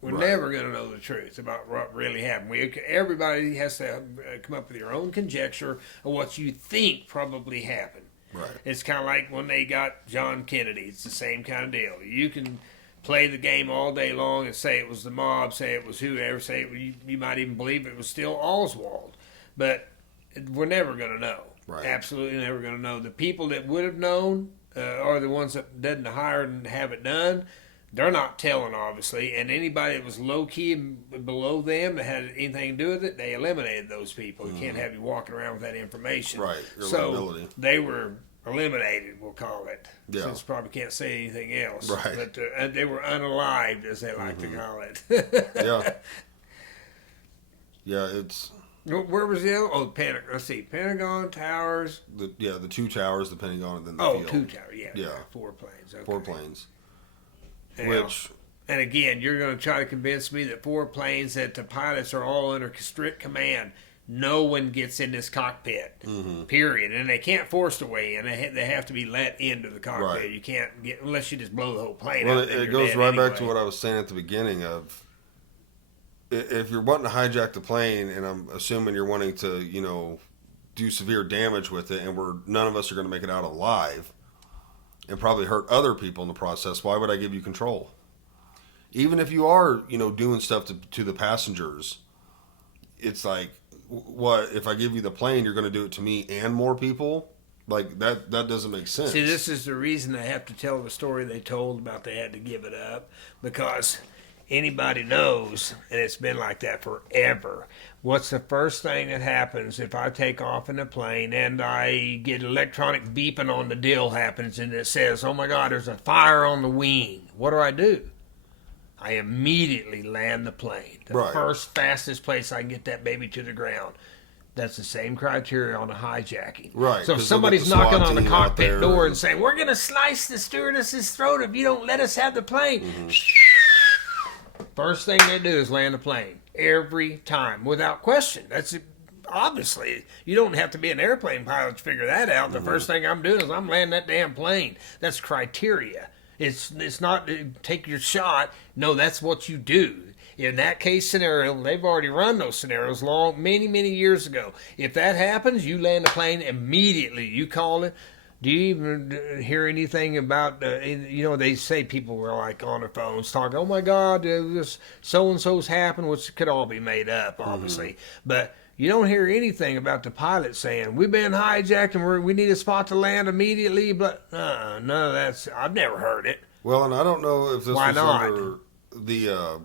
We're never going to know the truth about what really happened. Everybody has to come up with your own conjecture of what you think probably happened. Right. It's kind of like when they got John Kennedy. It's the same kind of deal. You can play the game all day long and say it was the mob, say it was whoever, say you might even believe it was still Oswald. But we're never going to know. Right. Absolutely never going to know. The people that would have known are the ones that didn't hire and have it done. They're not telling, obviously, and anybody that was low-key and below them that had anything to do with it, they eliminated those people. You can't have you walking around with that information. Right, so liability. they were eliminated, we'll call it. Yeah. Since probably can't say anything else. Right. But they were unalived, as they like to call it. Yeah. Yeah, it's... Where was the other? Oh, Pentagon. Let's see. Pentagon, towers. The two towers, the Pentagon, and then the field. Two towers. Yeah. Yeah. 4 planes. Okay. 4 planes. Now, and again, you're going to try to convince me that 4 planes, that the pilots are all under strict command. No one gets in this cockpit, period. And they can't force their way in. They have to be let into the cockpit. Right. You can't get, unless you just blow the whole plane Well, out. it goes right back to what I was saying at the beginning of, if you're wanting to hijack the plane, and I'm assuming you're wanting to, do severe damage with it, and none of us are going to make it out alive, and probably hurt other people in the process, why would I give you control? Even if you are, doing stuff to the passengers, it's like, what, if I give you the plane, you're going to do it to me and more people? Like, that doesn't make sense. See, this is the reason they have to tell the story they told about they had to give it up, because anybody knows, and it's been like that forever. What's the first thing that happens if I take off in a plane and I get electronic beeping on the dial happens and it says, oh my God, there's a fire on the wing? What do? I immediately land the plane. The first, fastest place I can get that baby to the ground. That's the same criteria on a hijacking. Right, So if 'cause they'll get somebody's the SWAT knocking on the team out cockpit there door and- and saying, "We're going to slice the stewardess's throat if you don't let us have the plane," first thing they do is land the plane every time, without question. That's obviously, you don't have to be an airplane pilot to figure that out. The first thing I'm doing is I'm landing that damn plane. That's criteria. It's not take your shot. No, that's what you do. In that case scenario, they've already run those scenarios many years ago. If that happens, you land the plane immediately. You call it. Do you even hear anything about, they say people were like on their phones talking, "Oh my God, this so-and-so's happened," which could all be made up, obviously. But you don't hear anything about the pilot saying, "We've been hijacked and we need a spot to land immediately," but none of that's, I've never heard it. Well, and I don't know if this Why was not? under the,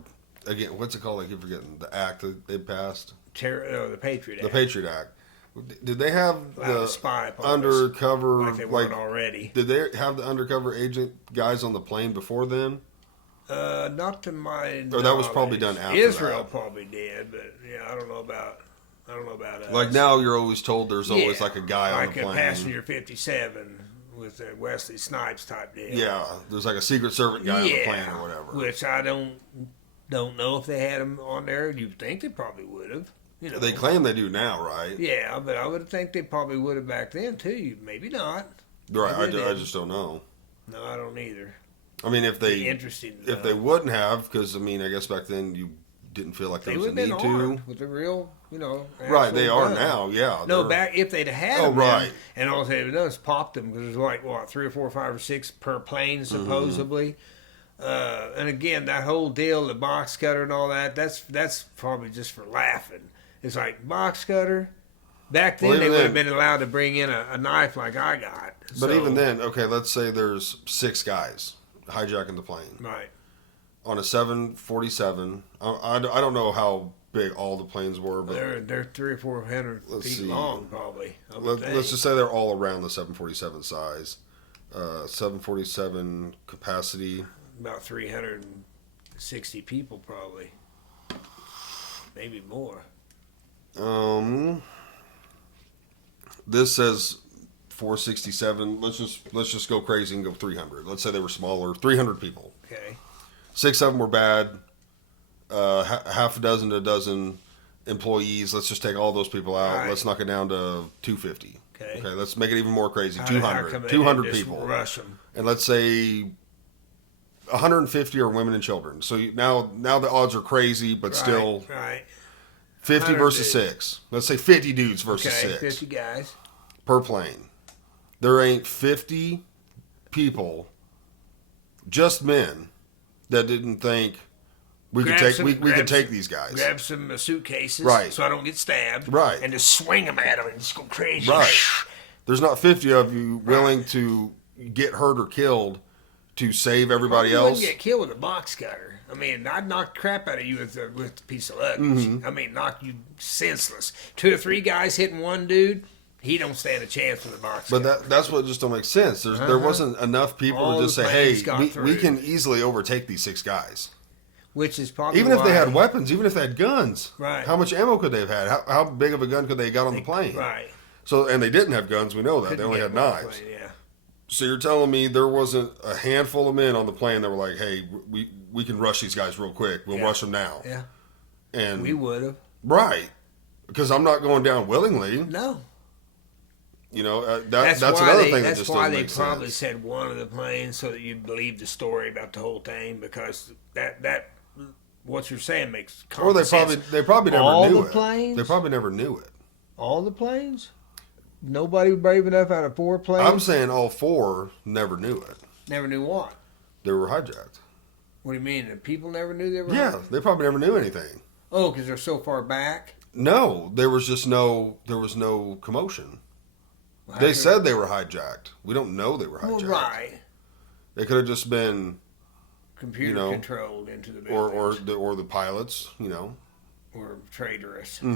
again, what's it called? I keep forgetting. The act that they passed. The Patriot Act. The Patriot Act. Did they have Allowed the to spy upon us, undercover, like they weren't already. Did they have the undercover agent guys on the plane before then? Not to my knowledge. Or that was probably done after Israel that. probably did, but yeah, I don't know about us. Like now, you're always told there's always like a guy on like the a plane. passenger 57 with a Wesley Snipes type deal. Yeah, there's like a Secret Service guy on the plane or whatever. Which I don't know if they had him on there. You'd think they probably would have. They claim they do now, right? Yeah, but I would think they probably would have back then too. Maybe not. Right. Maybe they I didn't. just don't know. No, I don't either. I mean, if Be they interesting to if know. they wouldn't have, because I mean, I guess back then you didn't feel like They there was would a have need been to. armed with the real, Right, they actual are gun. now. Yeah. No, they're- back if they'd had Oh, them, right. and all they've done is popped them because there's like what 3 or 4, 5 or 6 per plane supposedly. And again, that whole deal, the box cutter and all that, that's probably just for laughing. It's like box cutter. Back then, Well, they even would have then- been allowed to bring in a knife like I got. But So- even then, okay, let's say there's 6 guys hijacking the plane right? on a 747. I don't know how big all the planes were, but They're 300 or 400 Let's feet see. long, probably. I would let's think. just say they're all around the 747 size. 747 capacity. About 360 people, probably. Maybe more. This says 467. Let's just go crazy and go 300. Let's say they were smaller. 300 people. Okay. 6 of them were bad. Half a dozen to a dozen employees. Let's just take all those people out. Right. Let's knock it down to 250. Okay. Let's make it even more crazy. How 200. come they 200 didn't just people. Rush them. And let's say 150 are women and children. So now the odds are crazy, but still Right. 50 100 versus dudes. 6. Let's say 50 dudes versus Okay. 6 50 guys. per plane. There ain't 50 people, just men, that didn't think we could take these guys. Grab some suitcases. Right. So I don't get stabbed. Right. And just swing them at them and just go crazy. Right. There's not 50 of you willing to get hurt or killed to save everybody You else. wouldn't get killed with a box cutter. I mean, I'd knock the crap out of you with a piece of luggage. Mm-hmm. I mean, knock you senseless. 2 or 3 guys hitting one dude, he don't stand a chance with a box But cutter. that's what just don't make sense. There wasn't enough people All to just the say, planes hey, got we through. can easily overtake these 6 guys. Which is probably Even if they why- had weapons, even if they had guns. Right. How much ammo could they have had? How big of a gun could they have got on the plane? Right. So, and they didn't have guns, we know that. Couldn't they only get had one knives. plane, yeah. So you're telling me there wasn't a handful of men on the plane that were like, hey, we can rush these guys real quick. We'll Yeah. rush them now. Yeah. And We would have. right. Because I'm not going down willingly. No. You know, that's why another they, thing that that's just why doesn't they make probably sense. said one of the planes so that you believe the story about the whole thing, because that what you're saying makes Or common sense. they probably never All knew the it. planes? They probably never knew it. All the planes? Nobody brave enough out of 4 planes? I'm saying all 4 never knew it. Never knew what? They were hijacked. What do you mean? The people never knew they were? Yeah, they probably never knew anything. Oh, because they're so far back. No, there was no commotion. Well, They how said they were hijacked. We don't know they were could- hijacked. well, right. They could have just been, Computer You know, controlled into the or buildings. or the pilots. You know, or traitorous. they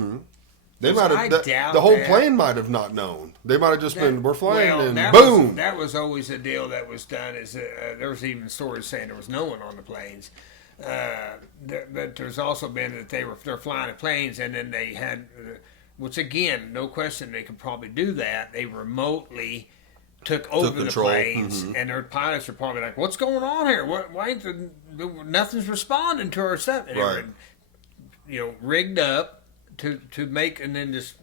Because might I have. doubt The whole that. plane might have not known. They might have just been, we're flying, Well, and that boom. that was always a deal that was done. Is there was even stories saying there was no one on the planes. But there's also been that they're flying the planes, and then they had which again, no question, they could probably do that. They remotely took over the control. planes, and their pilots are probably like, "What's going on here? Why ain't nothing's responding to our stuff?" And Right. they were, rigged up to make, and then just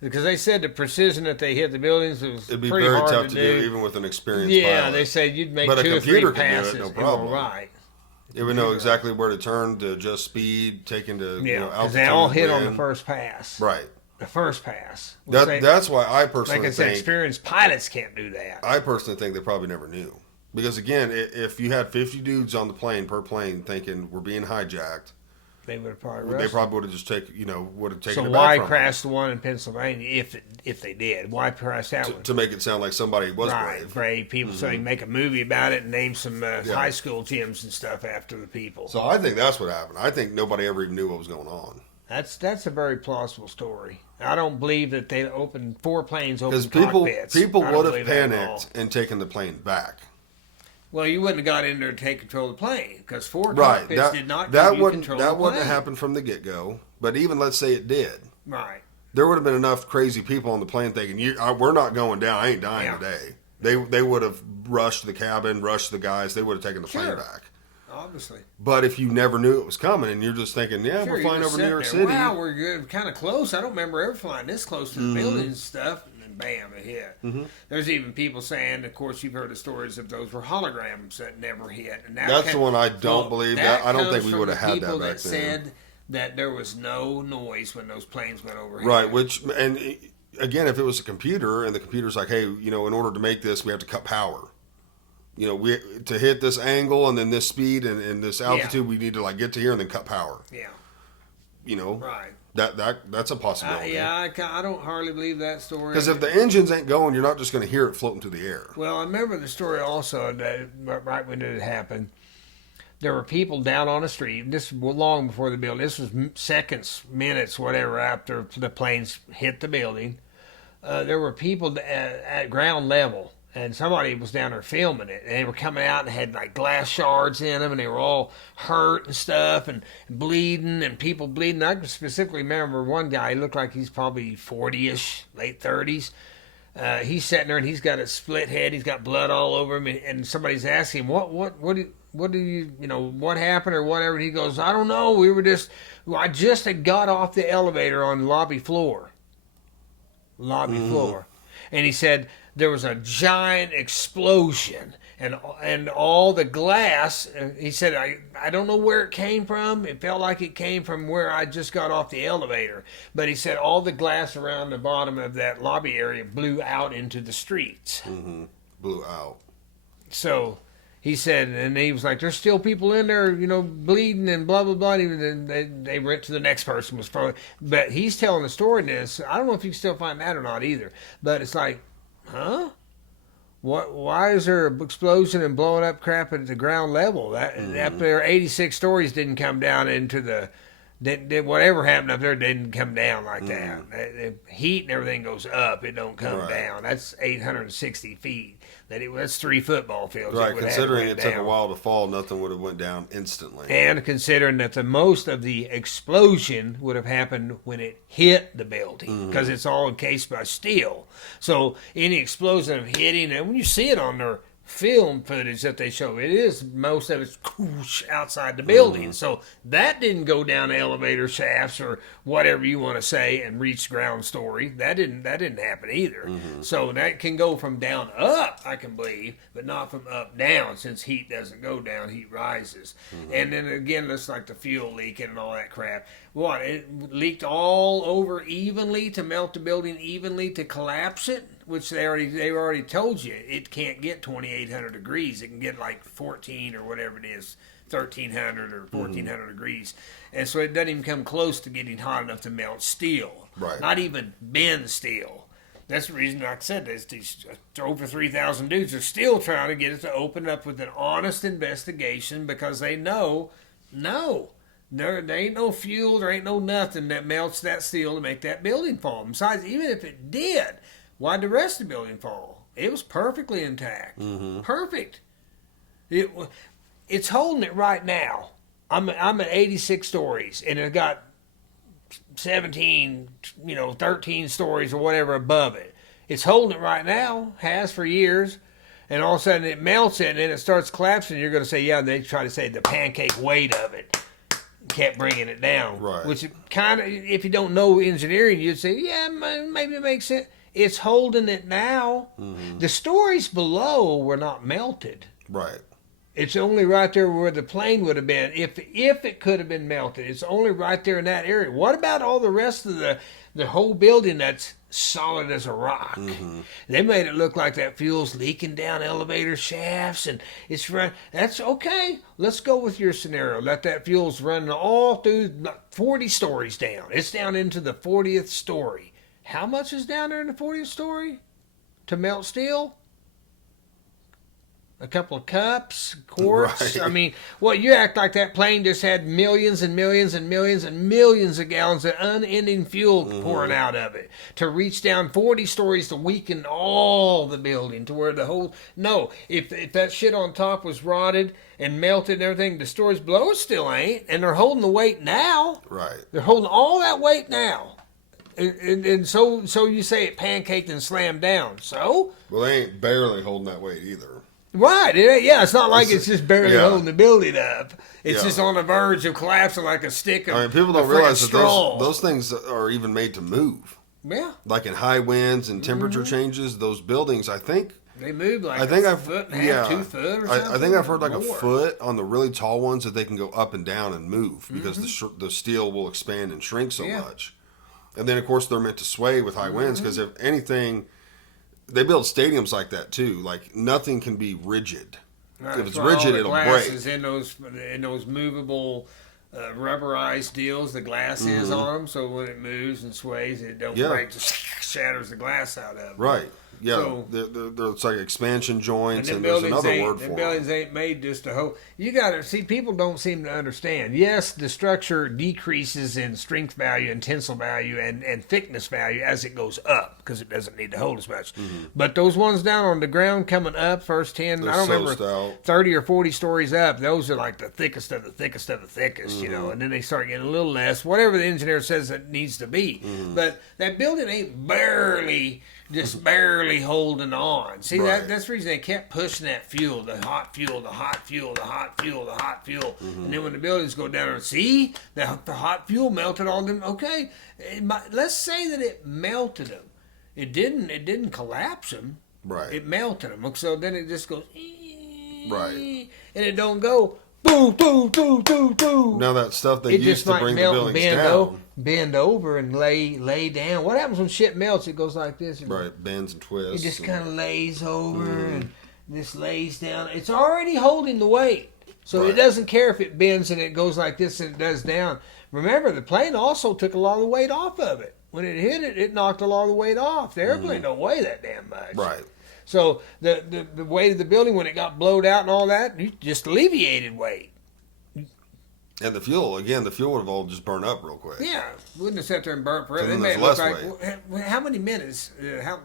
because they said the precision that they hit the buildings was It'd be pretty very hard tough to to do, even with an experienced Yeah, pilot. they said you'd make But a 2 or 3 computer can do it, passes. no and problem. go right. It would know exactly where to turn, to adjust speed, take into Yeah, altitude. because they all hit on the wind. first pass. Right. The first pass. That's why I Like personally I said, think. experienced pilots can't do that. I personally think they probably never knew. Because again, if you had 50 dudes on the plane per plane thinking we're being hijacked, They would have probably they rushed. probably would have just would have taken So it why back from crash the one in Pennsylvania if they did? Why crash that them one? to make it sound like somebody was Right, brave. people so they can make a movie about it and name some high school gyms and stuff after the people. So I think that's what happened. I think nobody ever even knew what was going on. That's a very plausible story. I don't believe that they opened 4 planes over Because the cockpits. people I don't would have believe that at all. panicked and taken the plane back. Well, you wouldn't have got in there to take control of the plane because 4 Right. cockpits did not That give you wouldn't control of the wouldn't plane. have happened from the get go. But even let's say it did, Right. there would have been enough crazy people on the plane thinking, "We're not going down. I ain't dying Yeah. today." They would have rushed the cabin, rushed the guys. They would have taken the plane Sure. back. Obviously. But if you never knew it was coming, and you're just thinking, "Yeah, Sure, we're you're flying just over New sitting York there, City," Wow, we're good, kind of close. I don't remember ever flying this close to the buildings and stuff. And then bam, it hit. There's even people saying, of course, you've heard the stories of those were holograms that never hit. And That's the one I don't believe. That I don't think we comes would have from had the people that back that then. said that there was no noise when those planes went overhead. Right. And again, if it was a computer and the computer's like, "Hey, in order to make this, we have to cut power. We to hit this angle and then this speed and this altitude, we need to get to here and then cut power." Yeah. Right. Right. That's a possibility. I don't hardly believe that story. Because if the engines ain't going, you're not just going to hear it floating through the air. Well, I remember the story also that right when it happened, there were people down on the street. This was long before the building. This was seconds, minutes, whatever, after the planes hit the building. There were people at ground level, and somebody was down there filming it. And they were coming out and had glass shards in them, and they were all hurt and stuff, and bleeding, and people bleeding. I can specifically remember one guy. He looked like he's probably 40-ish, late 30s. He's sitting there and he's got a split head. He's got blood all over him, and somebody's asking him, what do you what happened or whatever? And he goes, "I don't know. I just had got off the elevator on lobby floor, and he said there was a giant explosion." And all the glass, he said, I don't know where it came from. It felt like it came from where I just got off the elevator. But he said all the glass around the bottom of that lobby area blew out into the streets. Blew out. So he said, and he was like, there's still people in there, bleeding and blah, blah, blah. And they went to the next person. But he's telling the story in this. I don't know if you can still find that or not either. But it's like, huh? Why is there an explosion and blowing up crap at the ground level? Up there, 86 stories didn't come down into the. Whatever happened up there didn't come down like that. The heat and everything goes up; it don't come down. That's 860 feet. That's 3 football fields. Right, considering it took a down. while to fall, nothing would have went down instantly. And considering that the most of the explosion would have happened when it hit the building, because it's all encased by steel. So any explosion of hitting, and when you see it on their film footage that they show, most of it's outside the building. So that didn't go down elevator shafts or whatever you want to say and reach ground story. That didn't happen either. So that can go from down up, I can believe, but not from up down, since heat doesn't go down, heat rises. And then again, it's like the fuel leaking and all that crap. It leaked all over evenly to melt the building evenly to collapse it, which they already told you it can't get 2,800 degrees. It can get like 14 or whatever it is, 1,300 or 1,400 degrees, and so it doesn't even come close to getting hot enough to melt steel. Right. Not even bend steel. That's the reason, like I said, these over 3,000 dudes are still trying to get it to open up with an honest investigation, because they know, no. There ain't no fuel, there ain't no nothing that melts that steel to make that building fall. Besides, even if it did, why'd the rest of the building fall? It was perfectly intact. Perfect. It's holding it right now. I'm at 86 stories, and it got 17, 13 stories or whatever above it. It's holding it right now, has for years, and all of a sudden it melts it and then it starts collapsing. You're going to say, yeah, they try to say the pancake weight of it kept bringing it down. Right. Which kind of, if you don't know engineering, you'd say, yeah, maybe it makes sense. It's holding it now. Mm-hmm. The stories below were not melted. Right. It's only right there where the plane would have been. If it could have been melted, it's only right there in that area. What about all the rest of the whole building that's solid as a rock? Mm-hmm. They made it look like that fuel's leaking down elevator shafts, and it's run. That's okay. Let's go with your scenario. Let that fuel's running all through 40 stories down. It's down into the 40th story. How much is down there in the 40th story to melt steel? A couple of cups, quarts. Right. I mean, you act like that plane just had millions and millions and millions and millions of gallons of unending fuel pouring out of it to reach down 40 stories to weaken all the building to where the whole... No, if that shit on top was rotted and melted and everything, the stories below still ain't, and they're holding the weight now. Right. They're holding all that weight now. And so you say it pancaked and slammed down. So? Well, they ain't barely holding that weight either. Right, it's not like it's just barely holding the building up. It's just on the verge of collapsing like a stick of people don't realize that those things are even made to move. Yeah. Like in high winds and temperature changes, those buildings, I think... They move like a foot and a half, 2 foot or something. I think I've heard like a foot on the really tall ones that they can go up and down and move because the steel will expand and shrink so much. And then, of course, they're meant to sway with high winds because if anything... They build stadiums like that too. Like nothing can be rigid. Right, if it's rigid, it'll break. In those movable rubberized deals, the glass is on them, so when it moves and sways, it don't break. Just shatters the glass out of it. Right. Yeah, so, it's like expansion joints, and there's another word for them. Buildings ain't made just to hold. You got to see. People don't seem to understand. Yes, the structure decreases in strength value and tensile value and thickness value as it goes up because it doesn't need to hold as much. Mm-hmm. But those ones down on the ground coming up, first 10, I don't remember, 30 or 40 stories up, those are like the thickest of the thickest of the thickest, and then they start getting a little less, whatever the engineer says it needs to be. Mm-hmm. But that building ain't just barely holding on. See, that's the reason they kept pushing that fuel, the hot fuel, the hot fuel, the hot fuel, the hot fuel. Mm-hmm. And then when the buildings go down, see, the hot fuel melted all them. Okay, let's say that it melted them. It didn't collapse them. Right. It melted them. So then it just goes, right. And it don't go, boo, boo, boo, boo, boo. Now that stuff they used to bring the buildings down. Bend over and lay down. What happens when shit melts? It goes like this. Right, bends and twists. It just kind of lays over and just lays down. It's already holding the weight. So it doesn't care if it bends and it goes like this and it does down. Remember, the plane also took a lot of the weight off of it. When it hit it, it knocked a lot of the weight off. The airplane don't weigh that damn much. Right. So the weight of the building, when it got blowed out and all that, you just alleviated weight. And the fuel would have all just burned up real quick. Yeah, wouldn't have sat there and burnt forever. They made it look like, how many minutes? How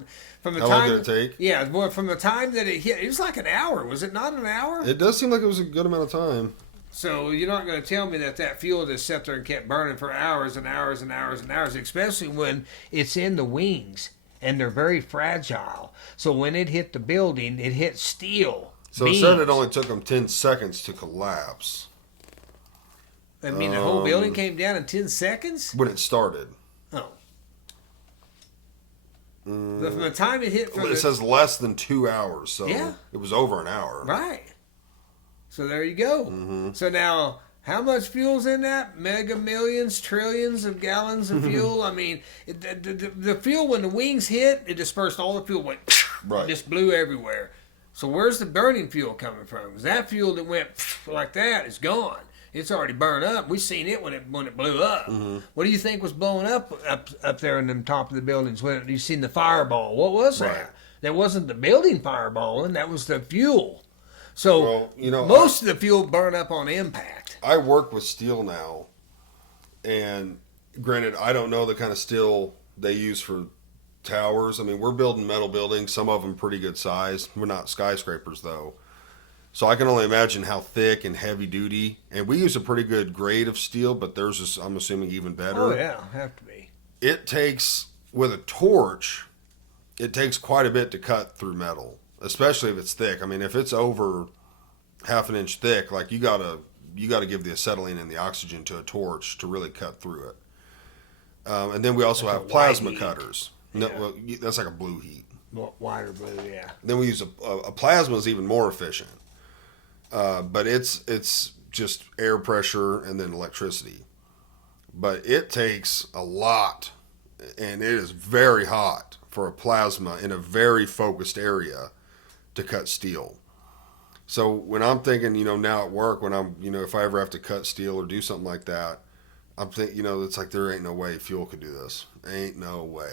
long did it take? Yeah, well, from the time that it hit, it was like an hour. Was it not an hour? It does seem like it was a good amount of time. So you're not going to tell me that fuel just sat there and kept burning for hours and hours and hours and hours, especially when it's in the wings and they're very fragile. So when it hit the building, it hit steel. So it said it only took them 10 seconds to collapse. I mean, the whole building came down in 10 seconds? When it started. Oh. But from the time it hit... It says less than 2 hours, so it was over an hour. Right. So there you go. Mm-hmm. So now, how much fuel's in that? Mega millions, trillions of gallons of fuel? I mean, the fuel, when the wings hit, it dispersed. All the fuel went... Right. It just blew everywhere. So where's the burning fuel coming from? Because that fuel that went like that is gone. It's already burned up. We seen it when it blew up. Mm-hmm. What do you think was blowing up there in the top of the buildings? When you seen the fireball? What was that? Right. That wasn't the building fireballing. That was the fuel. So most of the fuel burned up on impact. I work with steel now, and granted, I don't know the kind of steel they use for towers. I mean, we're building metal buildings. Some of them pretty good size. We're not skyscrapers though. So I can only imagine how thick and heavy duty. And we use a pretty good grade of steel, but theirs is, I'm assuming, even better. Oh yeah, have to be. It takes, with a torch, it takes quite a bit to cut through metal, especially if it's thick. I mean, if it's over half an inch thick, like you gotta give the acetylene and the oxygen to a torch to really cut through it. And then we also That's have a plasma white heat. cutters. No, Yeah. well, that's like a blue heat. Wider blue, yeah. Then we use a plasma is even more efficient, but it's just air pressure and then electricity. But it takes a lot, and it is very hot for a plasma in a very focused area to cut steel. So when I'm thinking, now at work, when I'm, if I ever have to cut steel or do something like that, I'm thinking, it's like there ain't no way fuel could do this. Ain't no way.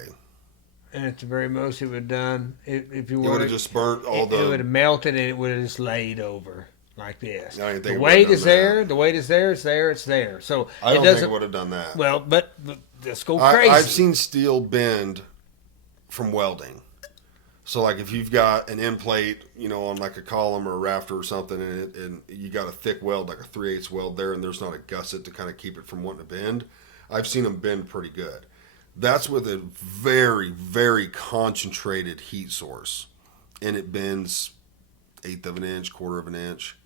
And at the very most, it would have done if you It would would have just burnt all it would the. have melted and it would have just laid over like this. I didn't think The it weight would've is done that. there. The weight is there. It's there. It's there. So I it don't think doesn't. it would have done that. Well, but let's go crazy. I've seen steel bend from welding. So like if you've got an end plate, on like a column or a rafter or something, and you got a thick weld, like a 3/8 weld there, and there's not a gusset to kind of keep it from wanting to bend, I've seen them bend pretty good. That's with a very, very concentrated heat source, and it bends 1/8 of an inch, 1/4 of an inch,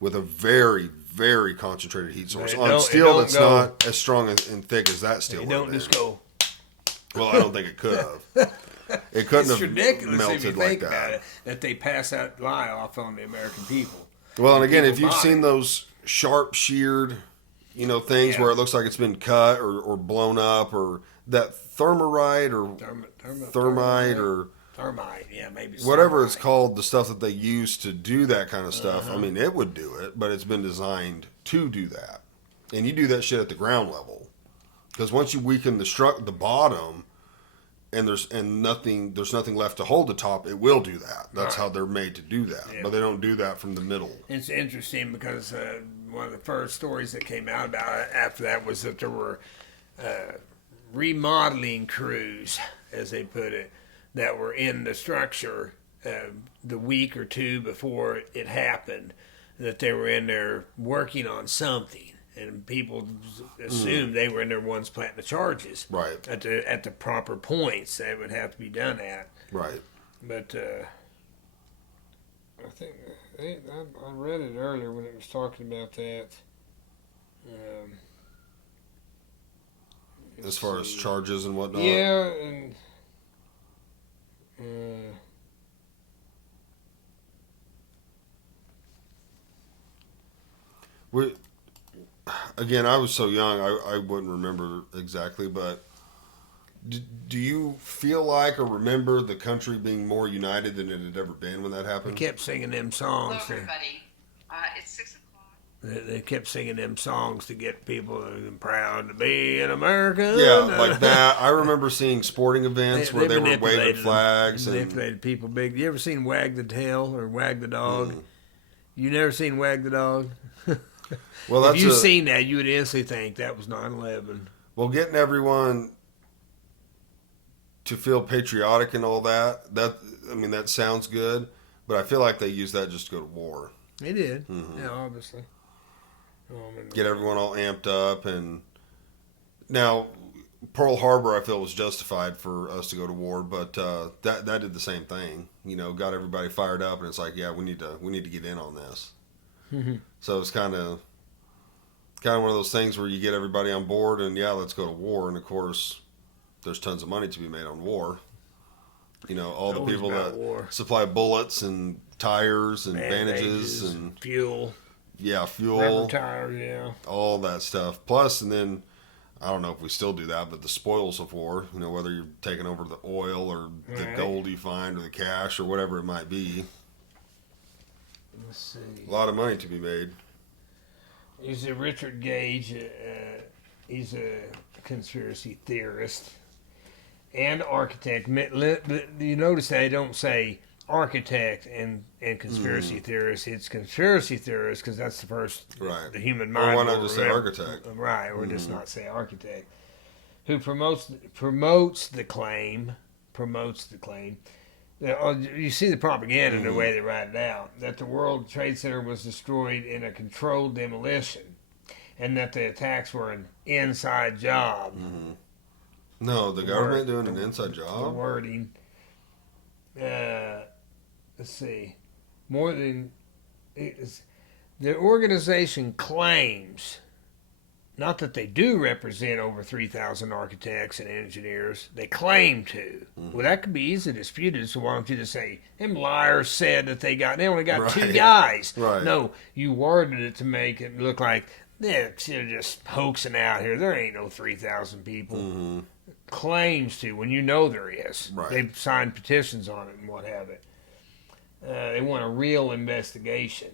with a very, very concentrated heat source It on don't- it steel don't that's go- not as strong and thick as that steel. They would don't have just been. go. Well, I don't think it could have. It couldn't It's have ridiculous melted if you like think that. about it that they pass that lie off on the American people. Well, and again, if People you've buy seen it. those sharp sheared, things Yeah. where it looks like it's been cut or blown up, or that thermite or thermite or thermite, yeah, maybe whatever it's thermite. called, the stuff that they use to do that kind of stuff. I mean, it would do it, but it's been designed to do that. And you do that shit at the ground level, because once you weaken the bottom, and there's nothing left to hold the top, it will do that. That's Right. how they're made to do that. Yeah. But they don't do that from the middle. It's interesting because one of the first stories that came out about it after that was that there were remodeling crews, as they put it, that were in the structure the week or two before it happened, that they were in there working on something. And people assumed they were in there ones planting the charges. Right. At the proper points that would have to be done at. Right. But I think I read it earlier when it was talking about that. As far as charges and whatnot. Yeah, and Again, I was so young, I wouldn't remember exactly, but do you feel like or remember the country being more united than it had ever been when that they happened? kept singing them Hello, songs. everybody. It's 6 o'clock. They kept singing them songs to get people proud to be an American. Yeah, like that. I remember seeing sporting events where they were waving manipulated them. flags. And, Manipulated people big. You ever seen Wag the Tail or Wag the Dog? You never seen Wag the Dog? well, If that's you seen that, you would instantly think that was 9/11. well, getting everyone to feel patriotic and all that. That sounds good, but I feel like they use that just to go to war. They did. Yeah, obviously. Get everyone all amped up, and now Pearl Harbor, I feel, was justified for us to go to war, but that did the same thing. Got everybody fired up, and it's like, yeah, we need to get in on this. So it's kind of one of those things where you get everybody on board, and yeah, let's go to war. And of course, there's tons of money to be made on war. All the always people about that war. supply bullets and tires and bandages Bandages, and fuel, yeah, fuel. rubber tires, yeah. All that stuff. Plus, and then I don't know if we still do that, but the spoils of war, whether you're taking over the oil or the Right. gold you find or the cash or whatever it might be, Let's see. a lot of money to be made. He's a Richard Gage. He's a conspiracy theorist and architect. You notice they don't say architect and conspiracy theorist. It's conspiracy theorist because that's the first Right. the human Or mind. why not will just say remember. architect? Right, or just not say architect. Who promotes the claim You see the propaganda in the way they write it out, that the World Trade Center was destroyed in a controlled demolition, and that the attacks were an inside job. No, the government doing an inside The job? wording. Let's see. More than... The organization claims, not that they do represent over 3,000 architects and engineers, they claim to. Well, that could be easily disputed, so why don't you just say, them liars said that they only got two Right. guys. Right. No, you worded it to make it look like they're just hoaxing out here. There ain't no 3,000 people. Claims to, when you know there is. Right. They've signed petitions on it and what have it. They want a real investigation.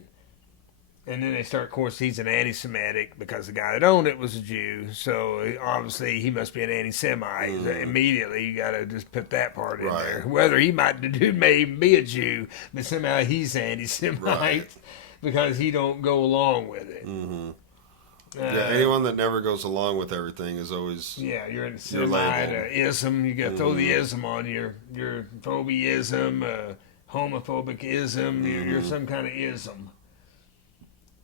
And then they start, of course, he's an anti-Semitic because the guy that owned it was a Jew. So obviously he must be an anti-Semite. Immediately you got to just put that part in Right. there. Whether the dude may even be a Jew, but somehow he's anti-Semite Right. because he don't go along with it. Yeah, anyone that never goes along with everything is always... Yeah, you're in You're Semite, labeled. ism. You got to throw the ism on your phobiaism, homophobic ism. You're some kind of ism.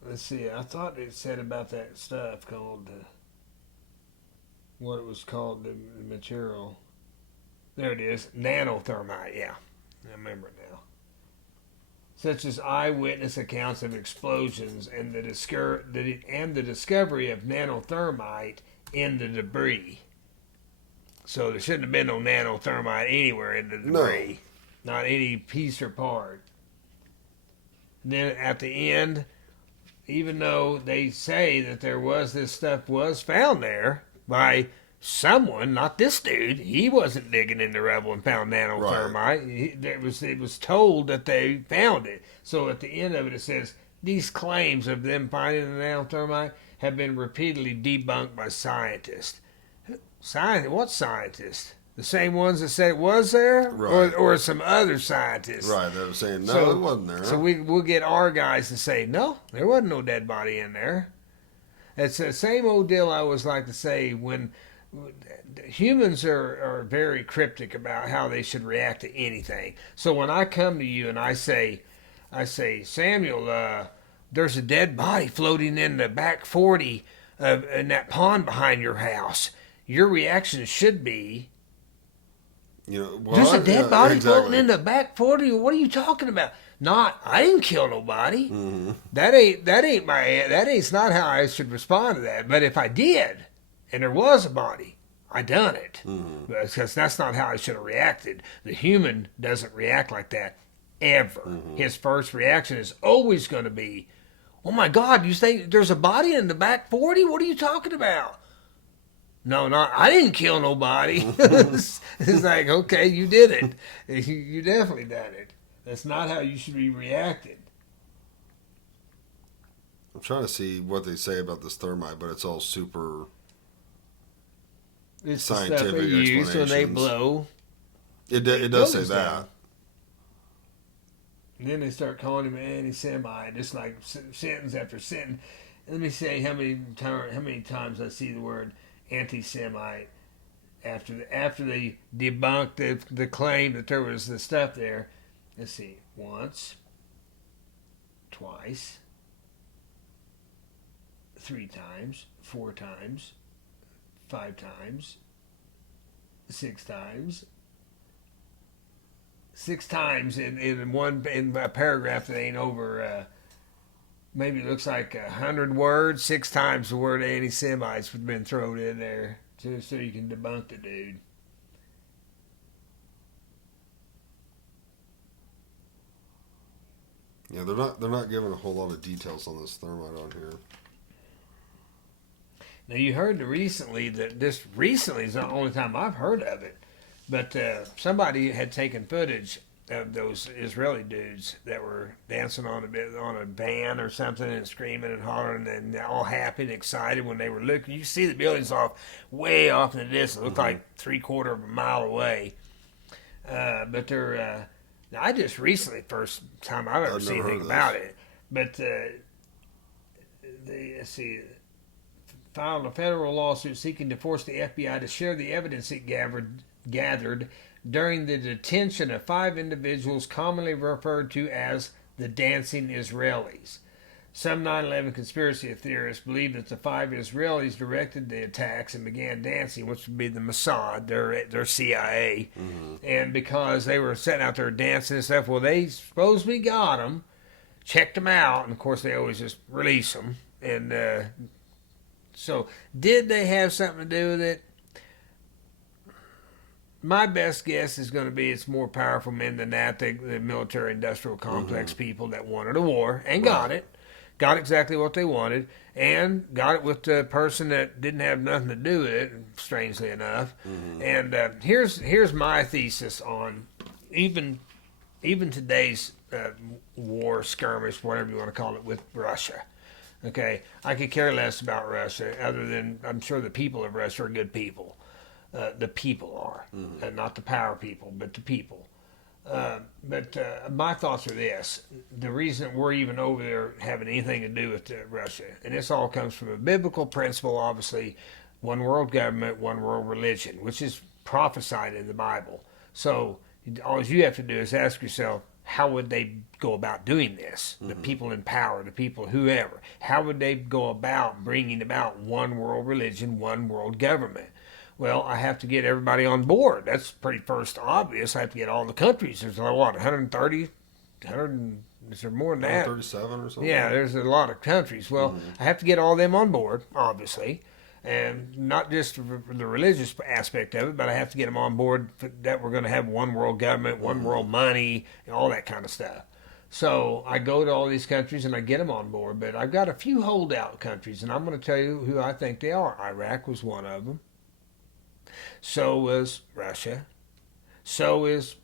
Let's see. I thought it said about that stuff called what it was called, the material. There it is, nanothermite. Yeah, I remember it now. Such as eyewitness accounts of explosions and the discovery of nanothermite in the debris. So there shouldn't have been no nanothermite anywhere in the debris, not any piece or part. And then at the end, even though they say that this stuff was found there by someone, not this dude, he wasn't digging in the rubble and found nanothermite. It was told that they found it. So at the end of it, it says these claims of them finding the nanothermite have been repeatedly debunked by scientists. What scientists? The same ones that said it was there, Right. or some other scientists? Right, they were saying, no, So- it wasn't there. So we'll get our guys to say, no, there wasn't no dead body in there. It's the same old deal I always like to say when humans are very cryptic about how they should react to anything. So when I come to you and I say, Samuel, there's a dead body floating in the back 40 in that pond behind your house. Your reaction should be, there's a dead body floating in the back 40. What are you talking about? Not, I didn't kill nobody. That ain't not how I should respond to that. But if I did, and there was a body, I done it. Because that's not how I should have reacted. The human doesn't react like that ever. His first reaction is always going to be, oh my God, you think there's a body in the back 40? What are you talking about? No, I didn't kill nobody. It's like, okay, you did it. You definitely done it. That's not how you should be reacted. I'm trying to see what they say about this thermite, but it's all super... It's Scientific the stuff they use when they explanations. blow. It does say goes that. down. And then they start calling him anti-Semite, just like sentence after sentence. Let me say how many times I see the word anti-Semite after they debunked the claim that there was the stuff there. Let's see, once, twice, 3 times, 4 times, 5 times, 6 times. 6 times in a paragraph that ain't over maybe it looks like 100 words. 6 times the word anti-Semites have been thrown in there so you can debunk the dude. Yeah, they're not giving a whole lot of details on this thermite on here. Now you heard recently that this recently is not the only time I've heard of it, but somebody had taken footage of those Israeli dudes that were dancing on a van or something and screaming and hollering and all happy and excited when they were looking. You see the buildings way off in the distance. It looked like 3/4 of a mile away. But they're I just recently, first time I've ever seen anything about it. But they filed a federal lawsuit seeking to force the FBI to share the evidence it gathered during the detention of 5 individuals commonly referred to as the Dancing Israelis. Some 9/11 conspiracy theorists believe that the 5 Israelis directed the attacks and began dancing, which would be the Mossad, their CIA. And because they were sitting out there dancing and stuff, well, they supposedly got them, checked them out, and of course they always just release them. And so, did they have something to do with it? My best guess is going to be it's more powerful men than that. The military-industrial complex people that wanted a war and got it. Got exactly what they wanted, and got it with the person that didn't have nothing to do with it, strangely enough. And here's my thesis on even today's war, skirmish, whatever you want to call it, with Russia. Okay, I could care less about Russia, other than I'm sure the people of Russia are good people. The people are, not the power people, but the people. But my thoughts are this. The reason we're even over there having anything to do with Russia, and this all comes from a biblical principle, obviously, one world government, one world religion, which is prophesied in the Bible. So all you have to do is ask yourself, how would they go about doing this? The people in power, the people, whoever. How would they go about bringing about one world religion, one world government? Well, I have to get everybody on board. That's pretty first obvious. I have to get all the countries. There's what, 130? Is there more than that? 137 or something? Yeah, there's a lot of countries. Well, I have to get all them on board, obviously. And not just the religious aspect of it, but I have to get them on board that we're going to have one world government, one world money, and all that kind of stuff. So I go to all these countries and I get them on board. But I've got a few holdout countries, and I'm going to tell you who I think they are. Iraq was one of them. So was Russia. So is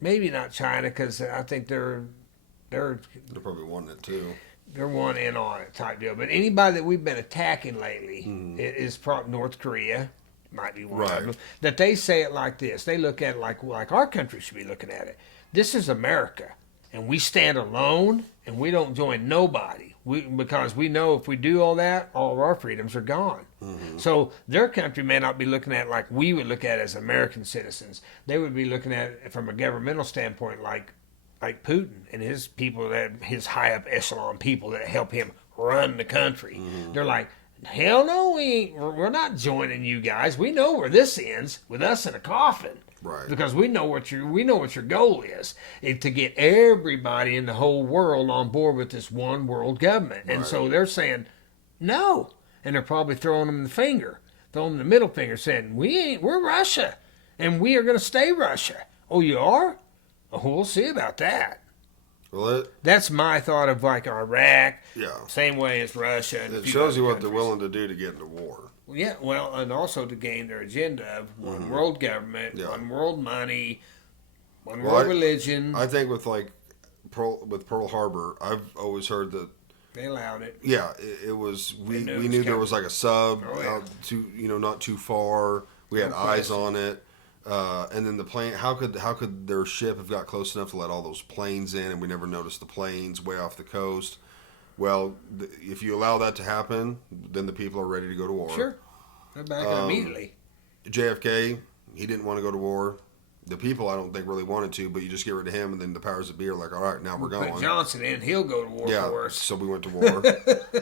maybe not China, because I think they're probably wanting it too. They're one in on it type deal. But anybody that we've been attacking lately is probably North Korea. Might be one of them. That they say it like this. They look at it like our country should be looking at it. This is America, and we stand alone, and we don't join nobody. Because we know if we do all that, all of our freedoms are gone. So their country may not be looking at it like we would look at it as American citizens. They would be looking at it from a governmental standpoint like Putin and his people, his high up echelon people that help him run the country. They're like, hell no, we're not joining you guys. We know where this ends, with us in a coffin. Right. Because we know what your goal is to get everybody in the whole world on board with this one world government. And so they're saying no, and they're probably throwing them the middle finger, saying we're Russia, and we are going to stay Russia. Oh, you are? Oh, we'll see about that. Well, That's my thought of like Iraq. Yeah. Same way as Russia. And it shows you what they're willing to do to get into war. Yeah, well, and also to gain their agenda of one world government, one world money, one world religion. I think with Pearl Harbor, I've always heard that they allowed it. Yeah, it was. We knew there was like a sub out not too far. We had eyes on it, and then the plane. How could their ship have got close enough to let all those planes in, and we never noticed the planes way off the coast? Well, if you allow that to happen, then the people are ready to go to war. Sure. They're back immediately. JFK, he didn't want to go to war. The people, I don't think, really wanted to, but you just get rid of him, and then the powers that be are like, all right, now we're going. Put Johnson in, he'll go to war for us. So we went to war.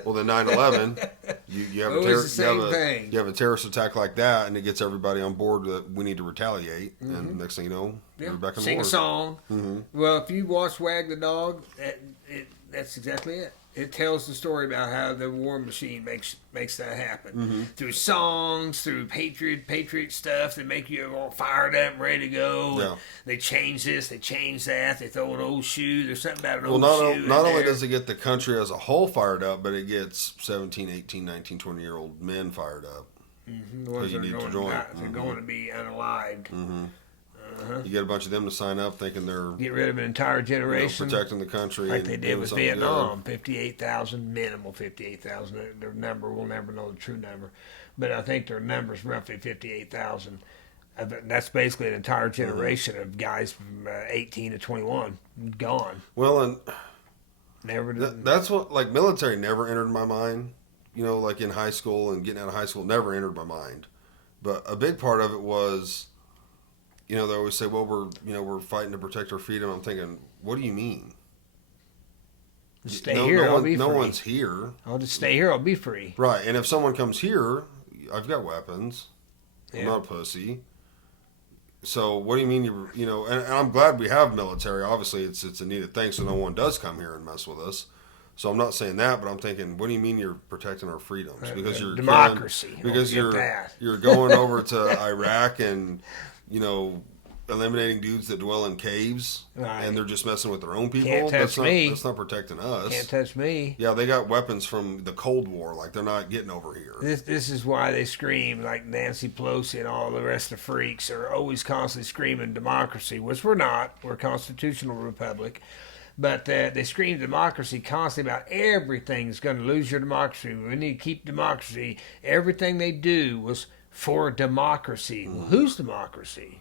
Well, then 9/11, you have you have a terrorist attack like that, and it gets everybody on board that we need to retaliate, and next thing you know, we're back in Sing war. a song. Well, if you watch Wag the Dog, that's exactly it. It tells the story about how the war machine makes that happen. Through songs, through patriot stuff that make you all fired up and ready to go. Yeah. They change this, they change that, they throw an old shoe. There's something about an old shoe. Not only does it get the country as a whole fired up, but it gets 17, 18, 19, 20-year-old men fired up. The ones that need to are join. they're going to be unalived. You get a bunch of them to sign up thinking they're Get rid of an entire generation. protecting the country. Like and they did doing with something Vietnam, 58,000, minimal 58,000. Their number, we'll never know the true number. But I think their number's roughly 58,000. That's basically an entire generation of guys from 18 to 21 gone. Well, and Never. that's what, like, military never entered my mind. Like in high school and getting out of high school never entered my mind. But a big part of it was they always say, well, we're fighting to protect our freedom. I'm thinking, what do you mean? Stay here, I'll be free. No one's here. I'll just stay here, I'll be free. Right, and if someone comes here, I've got weapons. Yeah. I'm not a pussy. So what do you mean and I'm glad we have military. Obviously, it's a needed thing, so no one does come here and mess with us. So I'm not saying that, but I'm thinking, what do you mean you're protecting our freedoms? Because you're democracy. Because you're going over to Iraq and eliminating dudes that dwell in caves, right, and they're just messing with their own people. Can't touch me. That's not protecting us. Can't touch me. Yeah, they got weapons from the Cold War. Like, they're not getting over here. This is why they scream, like Nancy Pelosi and all the rest of the freaks are always constantly screaming democracy, which we're not. We're a constitutional republic. But they scream democracy constantly about everything's going to lose your democracy. We need to keep democracy. Everything they do was for democracy. Well, whose democracy?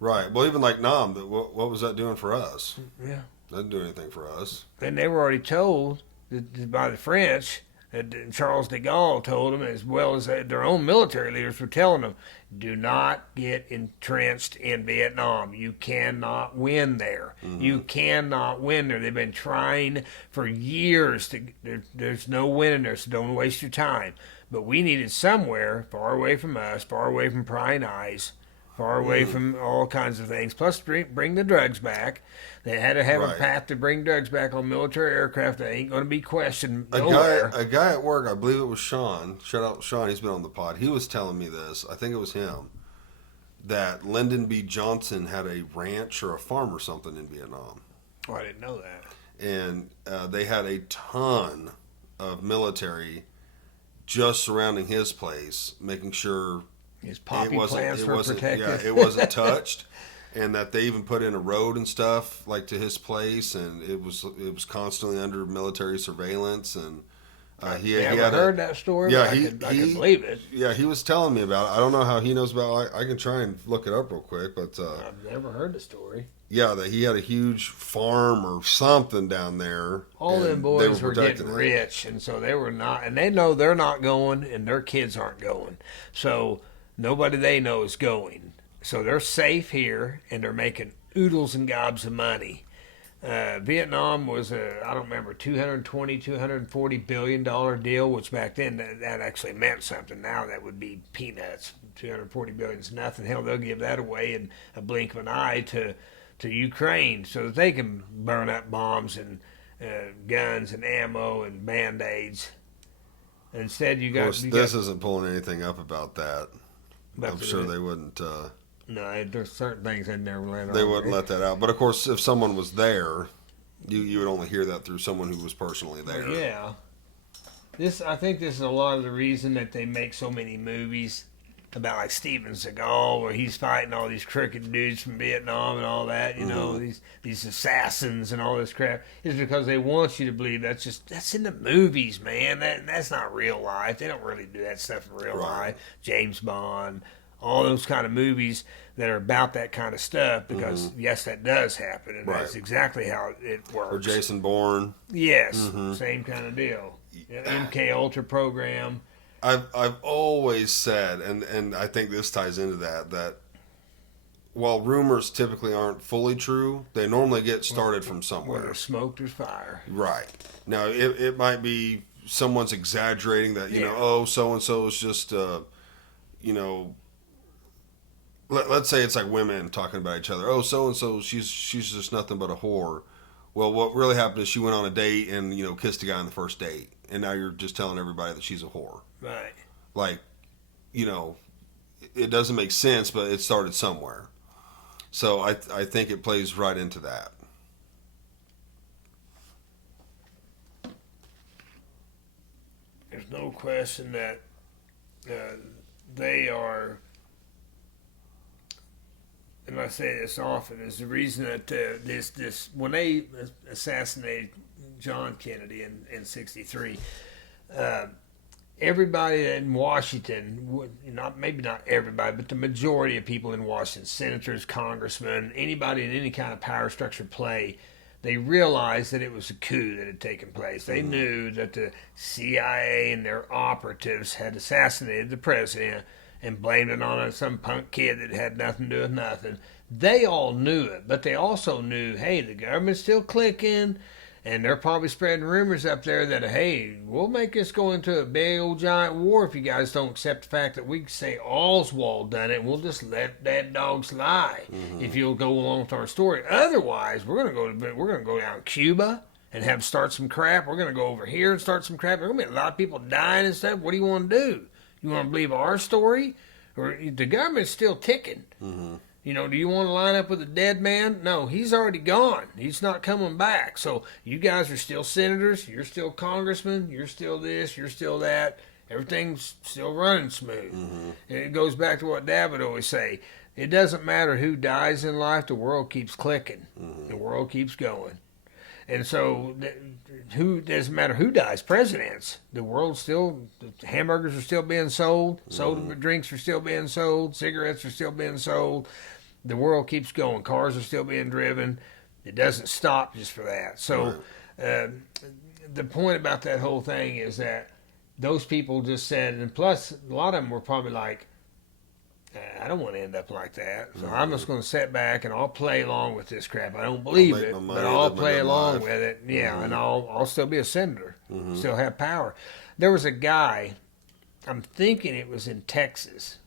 Right. Well, even like Nam, what was that doing for us? Yeah. That didn't do anything for us. And they were already told by the French, and Charles de Gaulle told them, as well as their own military leaders were telling them, do not get entrenched in Vietnam. You cannot win there. Mm-hmm. You cannot win there. They've been trying for years. There's no winning there, so don't waste your time. But we needed somewhere far away from us, far away from prying eyes, far away from all kinds of things. Plus, bring the drugs back. They had to have a path to bring drugs back on military aircraft that ain't going to be questioned nowhere. A guy at work, I believe it was Sean. Shout out Sean, he's been on the pod. He was telling me this. I think it was him. That Lyndon B. Johnson had a ranch or a farm or something in Vietnam. Oh, I didn't know that. And they had a ton of military just surrounding his place, making sure his poppy plants were protected. Yeah, it wasn't touched, and that they even put in a road and stuff like to his place, and it was constantly under military surveillance. And he had heard that story. Yeah, I could believe it. Yeah, he was telling me about it. I don't know how he knows about it. I can try and look it up real quick, but I've never heard the story. Yeah, that he had a huge farm or something down there. All them boys were getting rich, and so they were not, and they know they're not going, and their kids aren't going. So nobody they know is going. So they're safe here, and they're making oodles and gobs of money. Vietnam was I don't remember, $220, $240 billion deal, which back then that actually meant something. Now that would be peanuts. $240 billion is nothing. Hell, they'll give that away in a blink of an eye to Ukraine so that they can burn up bombs and guns and ammo and Band-Aids. Instead, you got... This isn't pulling anything up about that. I'm sure they wouldn't... No, there's certain things they'd never let out. They wouldn't let that out. But, of course, if someone was there, you would only hear that through someone who was personally there. Yeah. I think this is a lot of the reason that they make so many movies about, like, Steven Seagal, where he's fighting all these crooked dudes from Vietnam and all that, you know, these assassins and all this crap, is because they want you to believe that's in the movies, man. That's not real life. They don't really do that stuff in real life. James Bond, all those kind of movies that are about that kind of stuff, because, yes, that does happen, and that's exactly how it works. Or Jason Bourne. Yes, same kind of deal. MK Ultra program. I've always said, and I think this ties into that while rumors typically aren't fully true, they normally get started from somewhere. Where there's smoke, there's fire. Right. Now, it might be someone's exaggerating that, you know, so-and-so is just, you know, let's say it's like women talking about each other. Oh, so-and-so, she's just nothing but a whore. Well, what really happened is she went on a date and, you know, kissed a guy on the first date. And now you're just telling everybody that she's a whore. Right. Like, you know, it doesn't make sense, but it started somewhere. So I think it plays right into that. There's no question that they are, and I say this often, is the reason that this when they assassinated John Kennedy in '63, everybody in Washington, maybe not everybody, but the majority of people in Washington, senators, congressmen, anybody in any kind of power structure play, they realized that it was a coup that had taken place. They knew that the CIA and their operatives had assassinated the president, and blamed it on some punk kid that had nothing to do with nothing. They all knew it, but they also knew, hey, the government's still clicking, and they're probably spreading rumors up there that, hey, we'll make this go into a big old giant war if you guys don't accept the fact that we say Oswald done it, and we'll just let dead dogs lie if you'll go along with our story. Otherwise, we're gonna go down Cuba and have start some crap. We're gonna go over here and start some crap. There's gonna be a lot of people dying and stuff. What do you want to do? You want to believe our story, or the government's still ticking? You know, do you want to line up with a dead man? No, he's already gone. He's not coming back. So you guys are still senators. You're still congressmen. You're still this. You're still that. Everything's still running smooth. And it goes back to what Dad would always say. It doesn't matter who dies in life. The world keeps clicking. The world keeps going. And so who doesn't matter who dies, presidents. The world still, the hamburgers are still being sold, soda drinks are still being sold, cigarettes are still being sold. The world keeps going. Cars are still being driven. It doesn't stop just for that. So the point about that whole thing is that those people just said, and plus a lot of them were probably like, I don't want to end up like that. So I'm just going to sit back and I'll play along with this crap. I don't believe it, but I'll play along with it. Yeah, and I'll still be a senator, still have power. There was a guy, I'm thinking it was in Texas,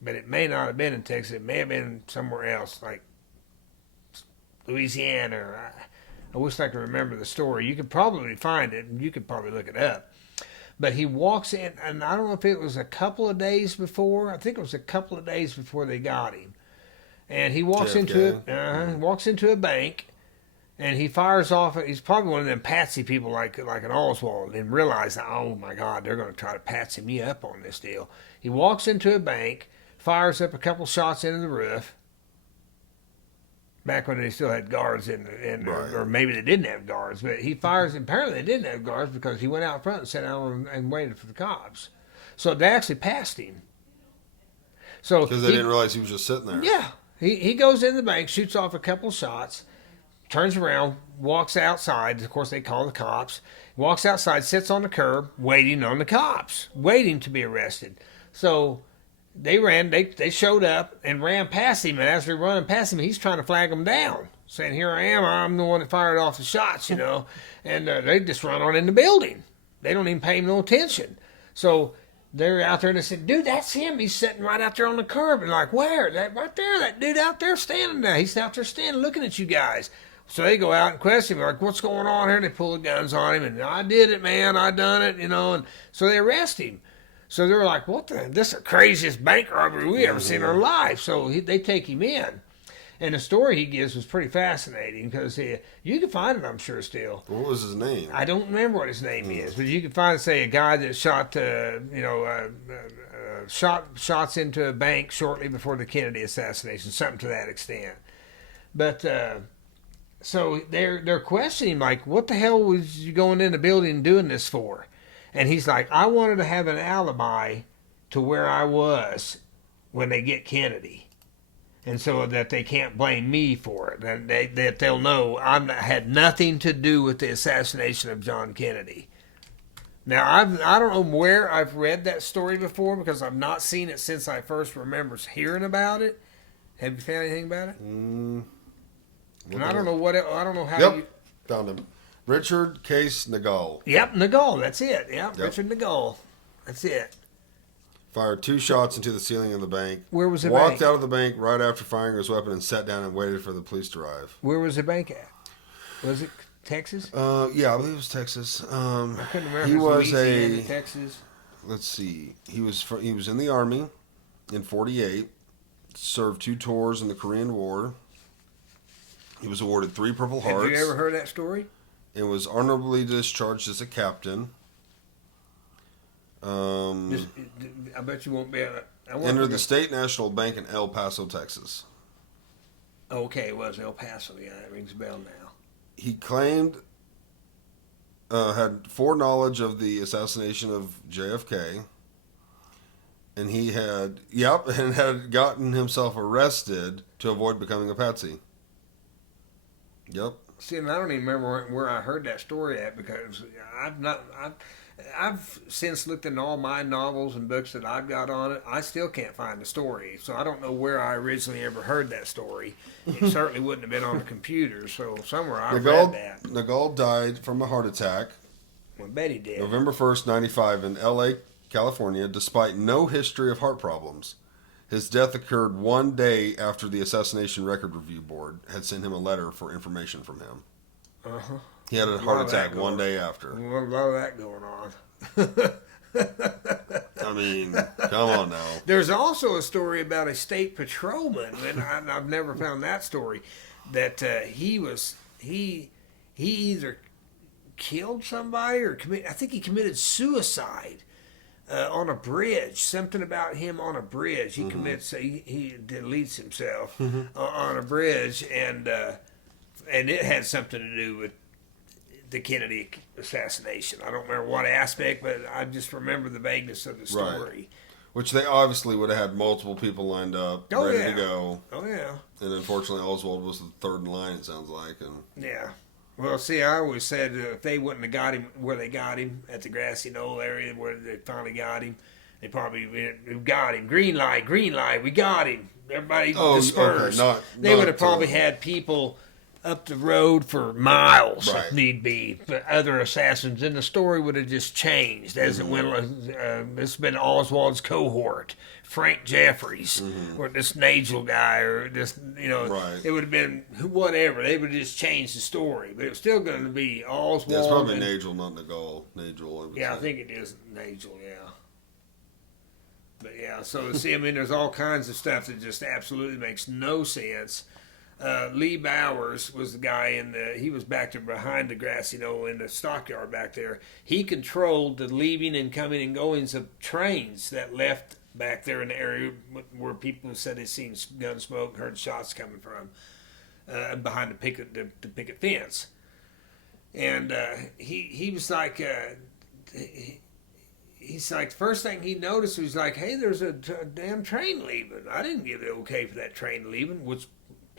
but it may not have been in Texas. It may have been somewhere else, like Louisiana. Or I wish I could remember the story. You could probably find it, and you could probably look it up. But he walks in, and I don't know if it was a couple of days before. I think it was a couple of days before they got him. And he walks into a bank, and he fires off. He's probably one of them patsy people like an Oswald, and realize, oh my God, they're going to try to patsy me up on this deal. He walks into a bank, fires up a couple shots into the roof. Back when they still had guards or maybe they didn't have guards, but he fires. Apparently, they didn't have guards because he went out front and sat down and waited for the cops. So they actually passed him. So because they didn't realize he was just sitting there. Yeah, he goes in the bank, shoots off a couple shots, turns around, walks outside. Of course, they call the cops. Walks outside, sits on the curb, waiting on the cops, waiting to be arrested. So they showed up and ran past him, and as they're running past him, he's trying to flag them down, saying, here I am, I'm the one that fired off the shots, and they just run on in the building. They don't even pay him no attention. So they're out there, and they said, dude, that's him. He's sitting right out there on the curb. And like, where? That right there, that dude out there standing there. He's out there standing looking at you guys. So they go out and question him, like, what's going on here? They pull the guns on him, and I did it, man, I done it, and so they arrest him. So they're like, this is the craziest bank robbery we ever seen in our life. So they take him in. And the story he gives was pretty fascinating because you can find it, I'm sure, still. What was his name? I don't remember what his name is, but you can find, say, a guy that shot, shots into a bank shortly before the Kennedy assassination, something to that extent. But so they're questioning him, like, what the hell was you going in the building and doing this for? And he's like, I wanted to have an alibi to where I was when they get Kennedy. And so that they can't blame me for it. That they'll know I had nothing to do with the assassination of John Kennedy. Now, I don't know where I've read that story before because I've not seen it since I first remember hearing about it. Have you found anything about it? And I don't know how you... Found him. Richard Case Nagall. Yep, Nagall, that's it. Yep. Richard Nagall. That's it. Fired 2 shots into the ceiling of the bank. Where was the bank? Walked out of the bank right after firing his weapon and sat down and waited for the police to arrive. Where was the bank at? Was it Texas? Yeah, I believe it was Texas. I couldn't remember. He was Louisiana, Texas. Let's see. He was in the Army in 48. Served 2 tours in the Korean War. He was awarded 3 Purple Hearts. Have you ever heard that story? And was honorably discharged as a captain. I bet you won't be able to... Entered the State National Bank in El Paso, Texas. Okay, it was El Paso. Yeah, that rings a bell now. He claimed had foreknowledge of the assassination of JFK. And he had gotten himself arrested to avoid becoming a patsy. Yep. See, and I don't even remember where I heard that story at because I've since looked into all my novels and books that I've got on it. I still can't find the story, so I don't know where I originally ever heard that story. It certainly wouldn't have been on the computer, so somewhere I read that. Nagel died from a heart attack Well, Betty did. November 1st, 95 in L.A., California, despite no history of heart problems. His death occurred one day after the Assassination Record Review Board had sent him a letter for information from him. Uh-huh. He had a heart attack one day after. Well, a lot of that going on. I mean, come on now. There's also a story about a state patrolman, and I've never found that story, that he either killed somebody or I think he committed suicide on a bridge. Something about him on a bridge. He commits. He deletes himself on a bridge, and it had something to do with the Kennedy assassination. I don't remember what aspect, but I just remember the vagueness of the story. Right. Which they obviously would have had multiple people lined up, ready to go. Oh, yeah. And unfortunately, Oswald was the third in line, it sounds like. And yeah. Well, see, I always said if they wouldn't have got him where they got him, at the Grassy Knoll area where they finally got him, they probably got him. Green light, we got him. Everybody dispersed. Okay. They would have probably had people up the road for miles right. if need be, but other assassins, and the story would have just changed as it went. This has been Oswald's cohort, Frank Jeffries, or this Nagel guy, or this, right. It would have been whatever. They would have just changed the story, but it was still going to be Oswald. Yeah, it's probably Nagel, not Nagel. Nagel. I think it is Nagel. Yeah. But yeah, so see, I mean, there's all kinds of stuff that just absolutely makes no sense. Lee Bowers was the guy he was back there behind the Grassy Knoll in the stockyard back there. He controlled the leaving and coming and goings of trains that left back there in the area where people said they'd seen gun smoke, heard shots coming from behind the picket fence. And he was like, he's like, the first thing he noticed was like, hey, there's a damn train leaving. I didn't give the okay for that train leaving, which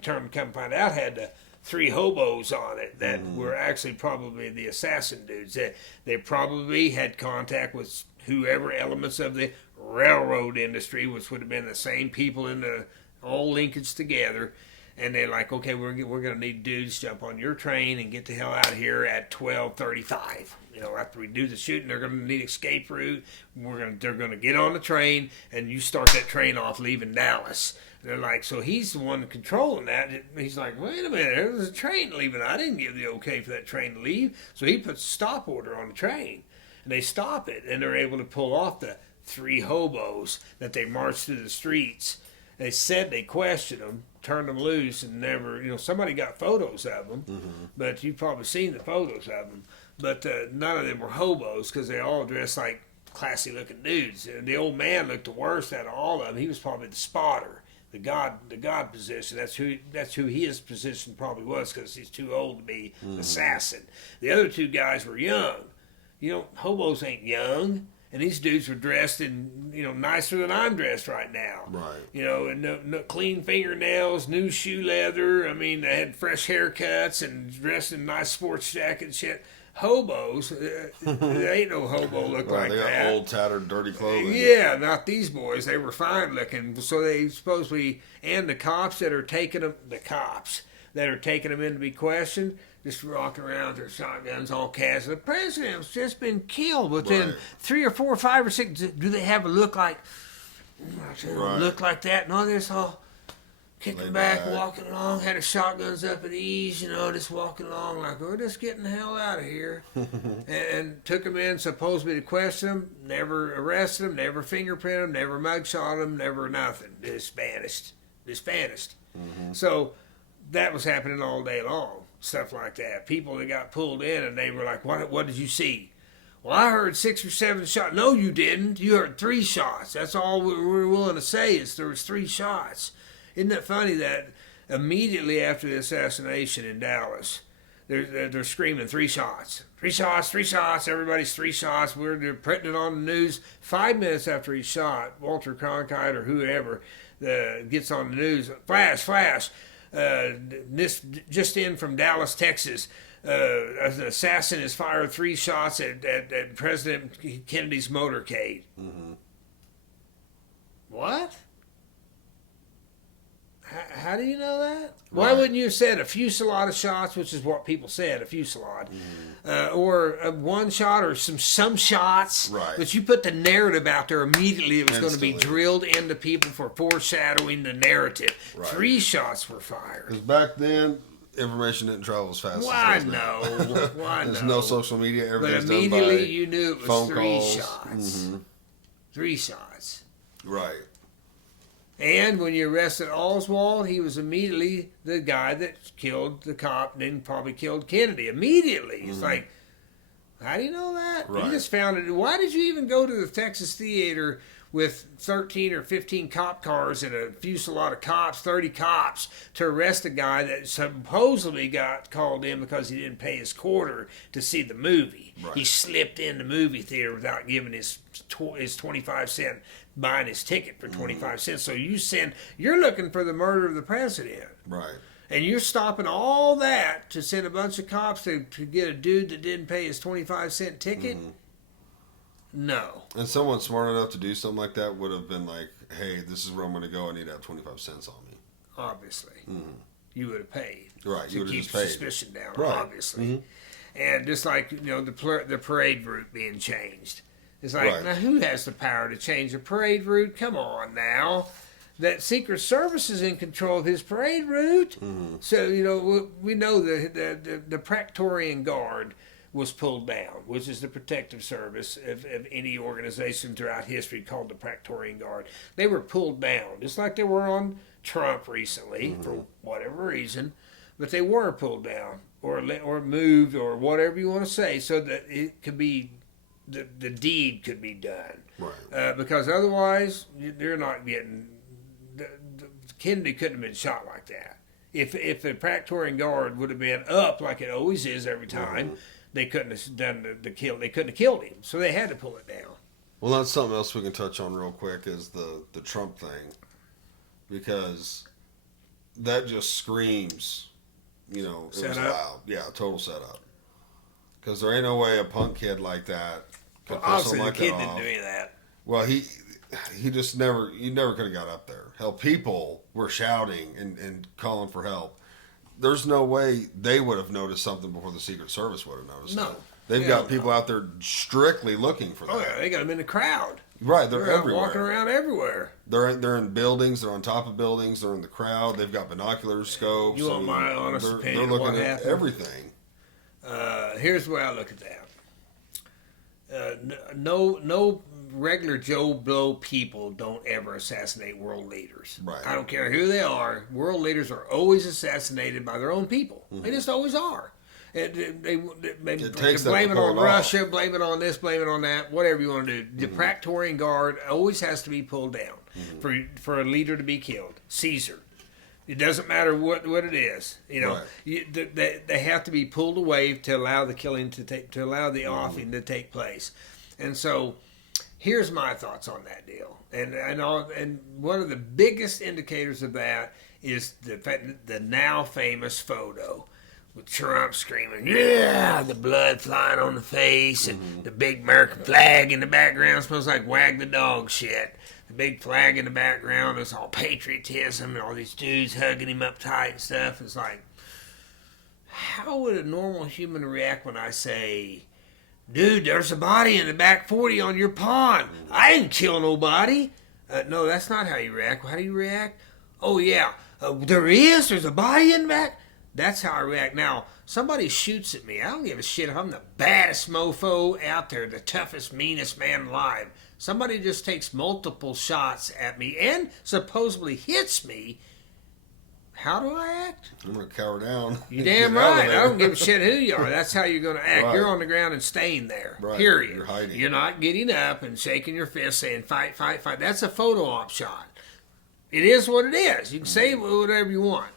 term come find out had 3 hobos on it that were actually probably the assassin dudes. They probably had contact with whoever elements of the railroad industry, which would have been the same people in the all linkage together. And they're like, okay, we're going to need dudes to jump on your train and get the hell out of here at 12:35. After we do the shooting, they're going to need escape route. They're going to get on the train, and you start that train off leaving Dallas. And they're like, so he's the one controlling that. He's like, wait a minute, there's a train leaving. I didn't give the okay for that train to leave. So he puts a stop order on the train, and they stop it, and they're able to pull off the 3 hobos that they marched through the streets. They said they questioned them, turned them loose, and never, somebody got photos of them, but you've probably seen the photos of them. But none of them were hobos because they all dressed like classy-looking dudes. And the old man looked the worst out of all of them. He was probably the spotter, the god position. That's who his position probably was because he's too old to be assassin. The other 2 guys were young. Hobos ain't young. And these dudes were dressed in, nicer than I'm dressed right now. Right. And no clean fingernails, new shoe leather. I mean, they had fresh haircuts and dressed in nice sports jacket and shit. Hobos, there ain't no hobo look like they got that. old, tattered, dirty clothing. Yeah, not these boys. They were fine looking. So they supposedly, and the cops that are taking them in to be questioned, just walking around with their shotguns all casual. The president's just been killed within 3 or 4 or 5 or 6. Do they have a look like that? No, they're just all kicking back, walking along, had their shotguns up at ease, just walking along like, we're just getting the hell out of here. and took them in supposedly to question them, never arrested them, never fingerprinted them, never mugshot them, never nothing. Just vanished. So that was happening all day long. Stuff like that. People that got pulled in and they were like, what did you see? Well, I heard 6 or 7 shots. No, you didn't. You heard 3 shots. That's all we're willing to say is there was 3 shots. Isn't that funny that immediately after the assassination in Dallas, they're screaming 3 shots. 3 shots, 3 shots. Everybody's 3 shots. They're printing it on the news. 5 minutes after he's shot, Walter Cronkite or whoever gets on the news. Flash. This just in from Dallas, Texas. an assassin has fired 3 shots at President Kennedy's motorcade. Mm-hmm. What? How do you know that? Why Right. wouldn't you have said a fusillade of shots, which is what people said, a fusillade, or one shot or some shots? Right. But you put the narrative out there immediately. It was going to be Instantly. drilled into people for foreshadowing the narrative. Right. 3 shots were fired. Because back then, information didn't travel as fast Why as it does now. no? Why There's no? no social media. But Everything's done immediately by you knew it was phone 3 calls. shots. Mhm. 3 shots. Right. And when you arrested Oswald, he was immediately the guy that killed the cop and then probably killed Kennedy. Immediately. It's like, how do you know that? Right. You just found it. Why did you even go to the Texas Theater with 13 or 15 cop cars and a fusillade of cops, 30 cops, to arrest a guy that supposedly got called in because he didn't pay his quarter to see the movie? Right. He slipped in the movie theater without giving his 25-cent, buying his ticket for 25 cents. So you're looking for the murder of the president. Right. And you're stopping all that to send a bunch of cops to get a dude that didn't pay his 25-cent ticket? No. And someone smart enough to do something like that would have been like, hey, this is where I'm going to go. I need to have 25 cents on me. Obviously. You would have paid. Right, you To would have keep just paid. suspicion down, Right. obviously. And just like, the parade route being changed. It's like, Right. now who has the power to change the parade route? Come on now. That Secret Service is in control of his parade route. So, we know the Praetorian Guard was pulled down, which is the protective service of any organization throughout history called the Praetorian Guard. They were pulled down, just like they were on Trump recently, for whatever reason. But they were pulled down or moved or whatever you want to say so that it could be, the deed could be done. Right. Because otherwise, they're not getting... Kennedy couldn't have been shot like that. If the Praetorian Guard would have been up like it always is every time, they couldn't have done the kill. They couldn't have killed him, so they had to pull it down. Well, that's something else we can touch on real quick is the Trump thing. Because that just screams, it was Setup? loud. Yeah, total setup. Because there ain't no way a punk kid like that could Well, pull obviously, something the like kid that didn't off. do any of that. Well, he just never could have got up there. Hell, people were shouting and calling for help. There's no way they would have noticed something before the Secret Service would have noticed No. it. They've Hell got people out there strictly looking for that. Oh yeah, they got him in the crowd. Right, they're out everywhere. walking around everywhere. They're in buildings. They're on top of buildings. They're in the crowd. They've got binoculars, scopes. You want my honest they're opinion of looking what at happened? everything. Here's the way I look at that. No regular Joe Blow people don't ever assassinate world leaders. Right. I don't care who they are. World leaders are always assassinated by their own people. Mm-hmm. They just always are. They takes that blame to it pull on it off. Russia, blame it on this, blame it on that, whatever you want to do. The Mm-hmm. Praetorian Guard always has to be pulled down for a leader to be killed. Caesar. It doesn't matter what it is. Right. They have to be pulled away to allow the killing to allow the offing to take place. And so, here's my thoughts on that deal. And one of the biggest indicators of that is the now famous photo with Trump screaming, "Yeah!" The blood flying on the face, and the big American flag in the background smells like wag the dog shit. The big flag in the background is all patriotism and all these dudes hugging him up tight and stuff. It's like, how would a normal human react when I say, "Dude, there's a body in the back 40 on your pond. I didn't kill nobody." No, that's not how you react. How do you react? Oh, yeah, there's a body in the back. That's how I react. Now, somebody shoots at me. I don't give a shit if I'm the baddest mofo out there, the toughest, meanest man alive. Somebody just takes multiple shots at me and supposedly hits me. How do I act? I'm gonna cower down. You Get damn out of right. I there. don't give a shit who you are. That's how you're going to act. Right. You're on the ground and staying there. Right. Period. You're hiding. You're not getting up and shaking your fist saying, "Fight, fight, fight." That's a photo op shot. It is what it is. You can say whatever you want.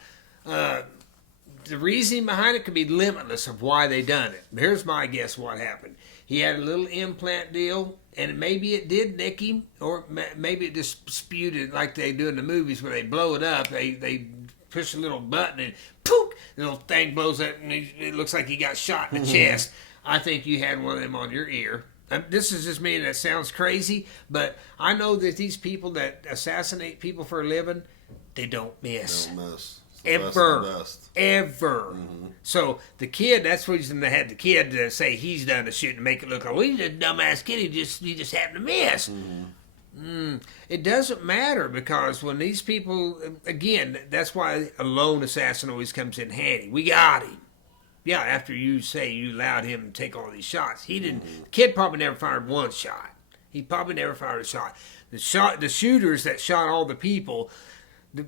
The reasoning behind it could be limitless of why they done it. Here's my guess what happened. He had a little implant deal, and maybe it did nick him, or maybe it just spewed it like they do in the movies where they blow it up. They push a little button and pook, the little thing blows up, and it looks like he got shot in the chest. I think you had one of them on your ear. This is just me, and that sounds crazy, but I know that these people that assassinate people for a living, they don't miss. They don't miss. Ever. Ever. So the kid, that's the reason they had the kid to say he's done the shooting to make it look like, well, he's a dumbass kid, he just happened to miss. It doesn't matter, because when these people, again, that's why a lone assassin always comes in handy. We got him. Yeah, after you say you allowed him to take all these shots. He didn't, the kid probably never fired one shot. He probably never fired a shot. The shooters that shot all the people,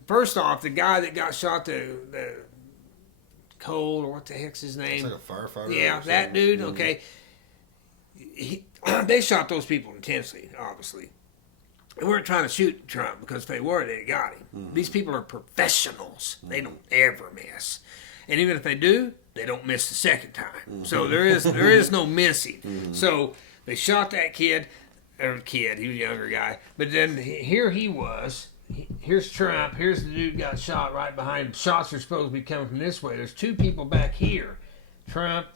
first off, the guy that got shot, the Cole, or what the heck's his name? It's like a firefighter. Yeah, that dude, okay. They shot those people intensely, obviously. They weren't trying to shoot Trump, because if they were, they got him. These people are professionals. They don't ever miss. And even if they do, they don't miss the second time. So there is no missing. So they shot that kid, he was a younger guy. But then here he was. Here's Trump. Here's the dude got shot right behind him. Shots are supposed to be coming from this way. There's two people back here. Trump,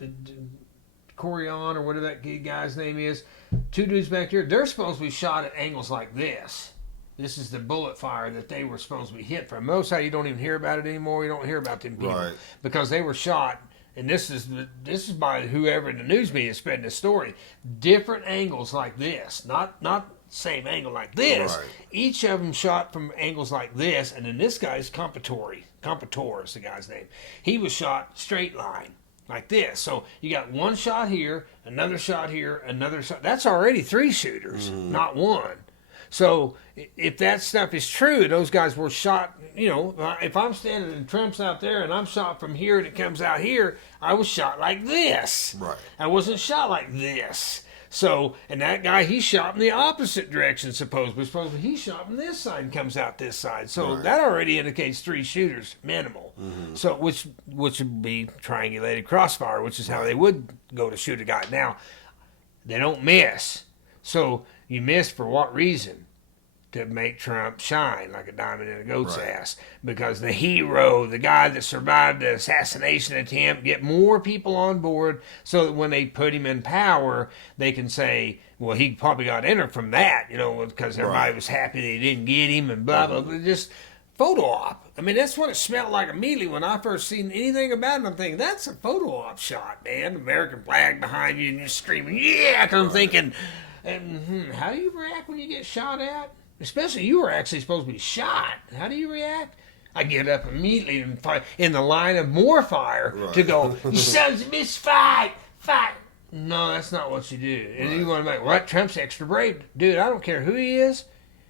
Corian, or whatever that guy's name is. Two dudes back here. They're supposed to be shot at angles like this. This is the bullet fire that they were supposed to be hit from. Most how you don't even hear about it anymore. You don't hear about them people because they were shot. And this is by whoever in the news media is spreading this story. Different angles like this, not same angle like this. Right. Each of them shot from angles like this. And then this guy's Compator is the guy's name. He was shot straight line like this. So you got one shot here, another shot here, another shot. That's already three shooters, not one. So if that stuff is true, those guys were shot, if I'm standing and Trump's out there and I'm shot from here and it comes out here, I was shot like this. Right. I wasn't shot like this. So, and that guy, he shot in the opposite direction, supposedly. He shot from this side and comes out this side. So that already indicates three shooters, minimal. So, which would be triangulated crossfire, which is how they would go to shoot a guy. Now, they don't miss. So, you miss for what reason? To make Trump shine like a diamond in a goat's ass. Because the hero, the guy that survived the assassination attempt, get more people on board so that when they put him in power, they can say, well, he probably got entered from that, because everybody was happy they didn't get him and blah, blah, blah. Just photo op. I mean, that's what it smelled like immediately when I first seen anything about it. I'm thinking, that's a photo op shot, man. American flag behind you and you're screaming, yeah! Because I'm thinking, how do you react when you get shot at? Especially you were actually supposed to be shot. How do you react? I get up immediately and fight in the line of more fire to go, you sons of bitches, fight! No, that's not what you do. And you want to make, what? Trump's extra brave. Dude, I don't care who he is.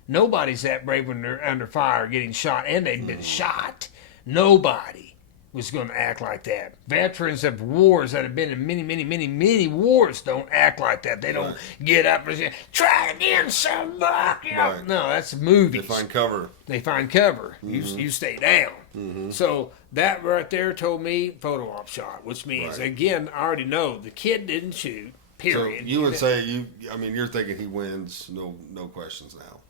Nobody's that brave when they're under fire getting shot, and they've been shot. Nobody was going to act like that. Veterans of wars that have been in many, many, many, many wars don't act like that. They don't get up and say, try again, son. No, that's movies. They find cover. You stay down. So that right there told me photo op shot, which means, again, I already know the kid didn't shoot, period. So you would say, you're thinking he wins, no questions now.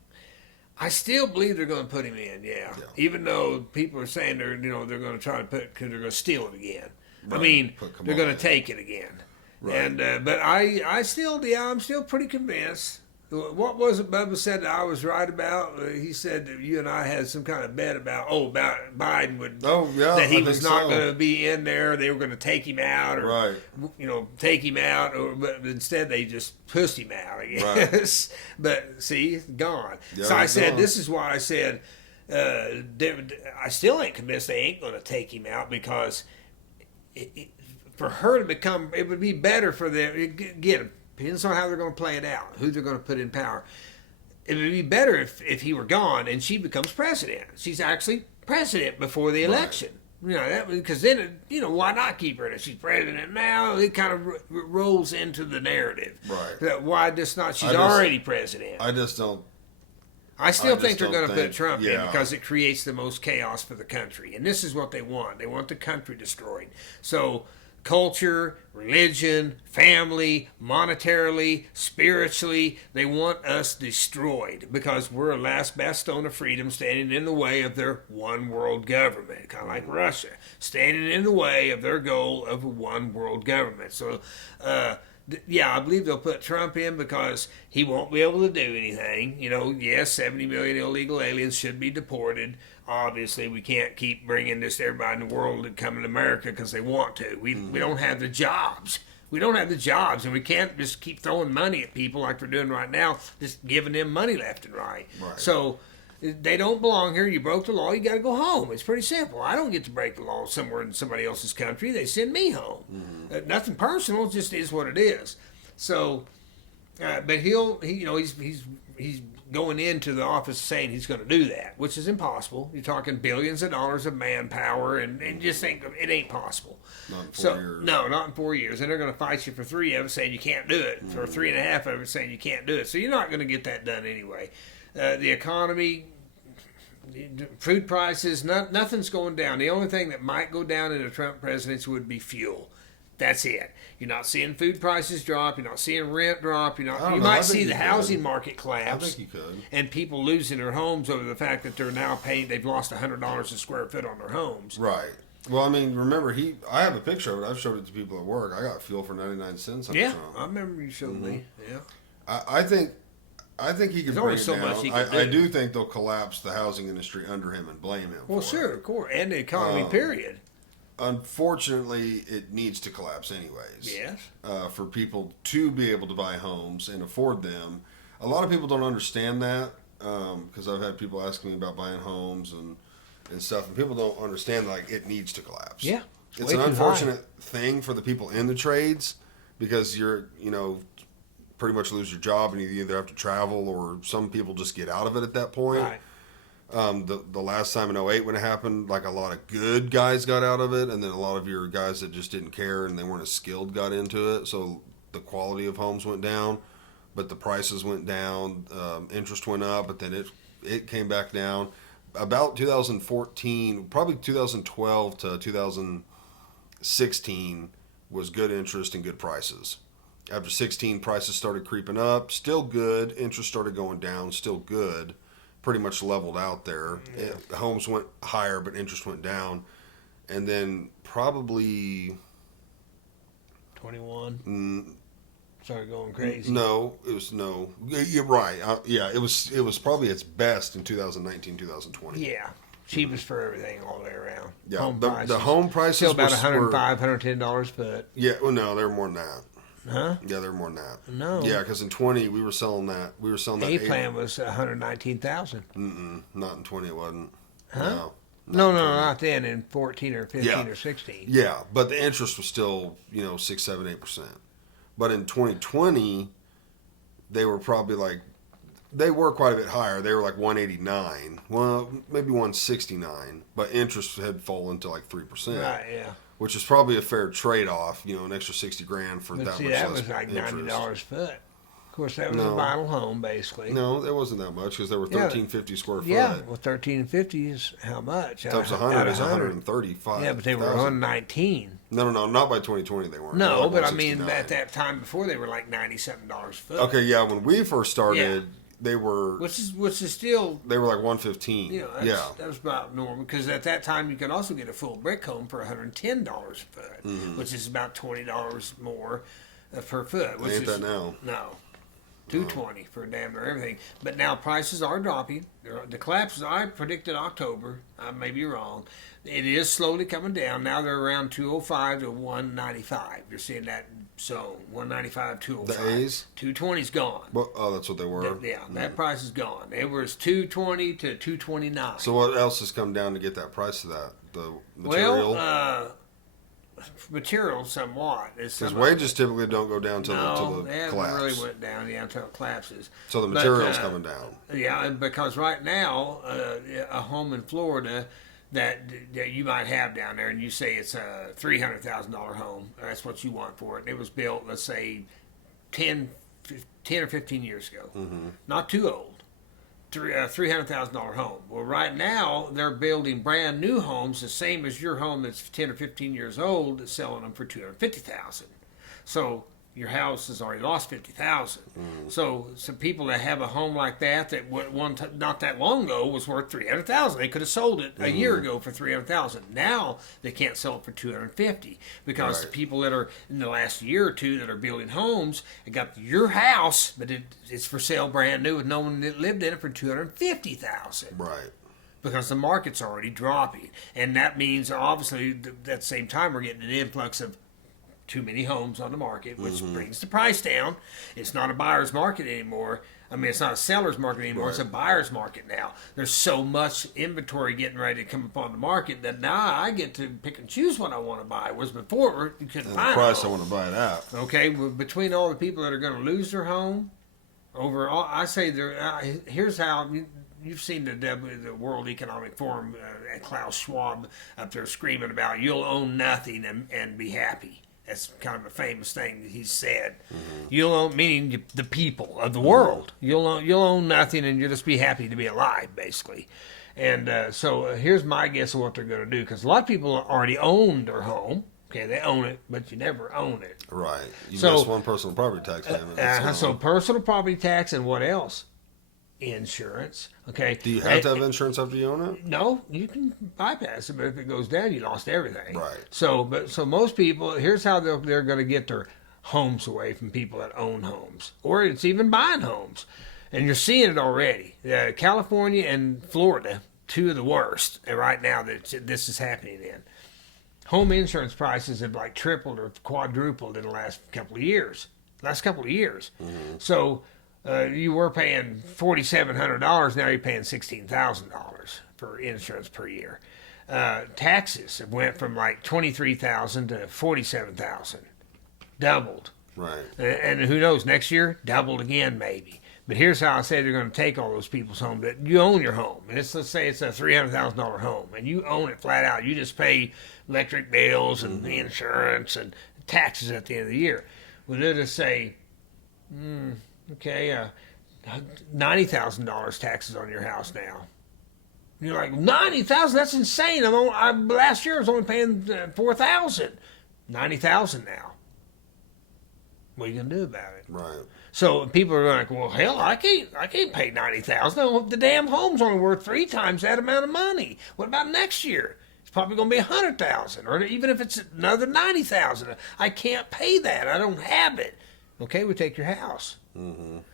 I still believe they're going to put him in, yeah. Even though people are saying they're going to try to because they're going to steal it again. Right. I mean, they're going to take it again. Right. And but I'm still pretty convinced. What was it Bubba said that I was right about? He said that you and I had some kind of bet about Biden would that he was not going to be in there. They were going to take him out, or take him out, but instead they just pushed him out, I guess. Right. But see, he's gone. Yeah, so I said, this is why I said I still ain't convinced they ain't going to take him out, because for her to become, it would be better for them. Again, depends on how they're going to play it out, who they're going to put in power. It would be better if he were gone and she becomes president. She's actually president before the election. Because then, why not keep her? She's president now. It kind of rolls into the narrative. Right. Why just not? She's already president. I just don't. I still think they're going to put Trump in because it creates the most chaos for the country. And this is what they want. They want the country destroyed. So culture, religion, family, monetarily, spiritually. They want us destroyed because we're a last bastion of freedom standing in the way of their one world government, kind of like Russia, standing in the way of their goal of a one world government. So, yeah, I believe they'll put Trump in because he won't be able to do anything. Yes, 70 million illegal aliens should be deported. Obviously, we can't keep bringing this to everybody in the world to come to America because they want to. We don't have the jobs. We don't have the jobs, and we can't just keep throwing money at people like we're doing right now, just giving them money left and right. So they don't belong here. You broke the law, you got to go home. It's pretty simple. I don't get to break the law somewhere in somebody else's country. They send me home. Nothing personal, it just is what it is. So, but he's going into the office saying he's going to do that, which is impossible. You're talking billions of dollars of manpower, and just think it ain't possible. Not in 4 years. No, not in 4 years. And they're going to fight you for 3 of it saying you can't do it, or 3.5 of it saying you can't do it. So you're not going to get that done anyway. The economy, food prices, nothing's going down. The only thing that might go down in a Trump presidency would be fuel. That's it. You're not seeing food prices drop. You're not seeing rent drop. You might see the housing market collapse. I think you could. And people losing their homes over the fact that they're now paying. They've lost $100 a square foot on their homes. Right. Well, I mean, remember I have a picture of it. I've showed it to people at work. I got fuel for 99 cents on Yeah, Trump. I remember you showed me. Yeah. I think he can There's bring only it so down. much he can I do. do think they'll collapse the housing industry under him and blame him. Well, for sure, it. of course, and the economy. Period. Unfortunately, it needs to collapse anyways. Yes. For people to be able to buy homes and afford them. A lot of people don't understand that because I've had people asking me about buying homes and stuff, and people don't understand like it needs to collapse. Yeah. It's an unfortunate thing for the people in the trades because you're pretty much lose your job and you either have to travel or some people just get out of it at that point. Right. The last time in 08 when it happened, like a lot of good guys got out of it, and then a lot of your guys that just didn't care and they weren't as skilled got into it. So the quality of homes went down, but the prices went down. Interest went up, but then it came back down. About 2014, probably 2012 to 2016 was good interest and good prices. After 16, prices started creeping up. Still good. Interest started going down. Still good. Pretty much leveled out there. Yeah. Homes went higher, but interest went down. And then probably 21 started going crazy. No, it was no. You're right. Yeah, it was probably its best in 2019, 2020. Yeah, cheapest for everything all the way around. Yeah, home the home prices still about were $105, $110 a foot. Yeah, well, no, they were more than that. Huh? Yeah, they're more than that. No. Yeah, because in 20 we were selling that. A plan was 119,000. Not in 20 it wasn't. Huh? No, No, not then. In 14 or 15 or 16. Yeah, but the interest was still 6, 7, 8%. But in 2020, they were probably they were quite a bit higher. They were like 189, well maybe 169, but interest had fallen to like 3%. Right. Yeah. Which is probably a fair trade-off, an extra $60,000 for But that see, much that less was like interest. $90 a foot. Of course, that was No. a vinyl home, basically. No, it wasn't that much because they were Yeah. $13.50 square foot. Yeah, well, $13.50 is how much? Times Out 100 of is 135. Yeah, but they were 119. No, not by 2020 they weren't. They No, were but I 169. mean, at that time before, they were like $90-something a foot. Okay, yeah, when we first started, Yeah. they were Which is still, like 115. that was about normal because at that time you could also get a full brick home for $110 a foot, which is about $20 more per foot. Which Ain't is, that now? No. $220 for damn near everything. But now prices are dropping. The collapses, I predicted October. I may be wrong. It is slowly coming down. Now they're around 205 to 195. You're seeing that zone, 195, 205. The A's? 220's gone. Well, oh, that's what they were. That price is gone. It was 220 to 229. So what else has come down to get that price of that? The material? Well, material somewhat. Because wages typically don't go down till they the haven't collapse. really went down until it collapses. So the But, material's coming down. Yeah, and because right now, a home in Florida that you might have down there, and you say it's a $300,000 home, that's what you want for it. And it was built, let's say, 10 or 15 years ago. Mm-hmm. Not too old. $300,000 home. Well, right now they're building brand new homes, the same as your home that's 10 or 15 years old, that's selling them for $250,000. So your house has already lost $50,000. So some people that have a home like that not that long ago was worth $300,000. They could have sold it a year ago for $300,000. Now they can't sell it for $250,000 because the people that are in the last year or two that are building homes and got your house, but it's for sale brand new with no one that lived in it for $250,000. Right. Because the market's already dropping, and that means obviously at the same time we're getting an influx of too many homes on the market, which brings the price down. It's not a buyer's market anymore. I mean, it's not a seller's market anymore. Right. It's a buyer's market now. There's so much inventory getting ready to come upon the market that now I get to pick and choose what I want to buy. Whereas before, you couldn't find the price I want to buy it at. Okay, well, between all the people that are going to lose their home, overall, I say here's how. You've seen the World Economic Forum and Klaus Schwab up there screaming about you'll own nothing and be happy. That's kind of a famous thing that he said. You'll own, meaning the people of the world. You'll own nothing and you'll just be happy to be alive, basically. And so here's my guess of what they're going to do, because a lot of people already own their home. Okay, they own it, but you never own it. Right. You miss one personal property tax payment. So personal property tax and what else? Insurance. Okay. Do you have to have insurance after you own it? No, you can bypass it, but if it goes down, you lost everything. Right. So most people, here's how they're going to get their homes away from people that own homes, or it's even buying homes, and you're seeing it already. California and Florida, two of the worst right now that this is happening in. Home insurance prices have like tripled or quadrupled in the last couple of years. So. You were paying $4,700. Now you're paying $16,000 for insurance per year. Taxes went from like $23,000 to $47,000, doubled. Right. And who knows? Next year, doubled again, maybe. But here's how I say they're going to take all those people's home. That you own your home, and let's say it's a $300,000 home, and you own it flat out. You just pay electric bills and insurance and taxes at the end of the year. Well, they'll just say, okay, $90,000 taxes on your house now. And you're like, $90,000? That's insane. Last year I was only paying $4,000. $90,000 now. What are you gonna do about it? Right. So people are like, well, hell, I can't pay $90,000. The damn home's only worth 3 times that amount of money. What about next year? It's probably going to be $100,000, or even if it's another $90,000. I can't pay that. I don't have it. Okay, we take your house.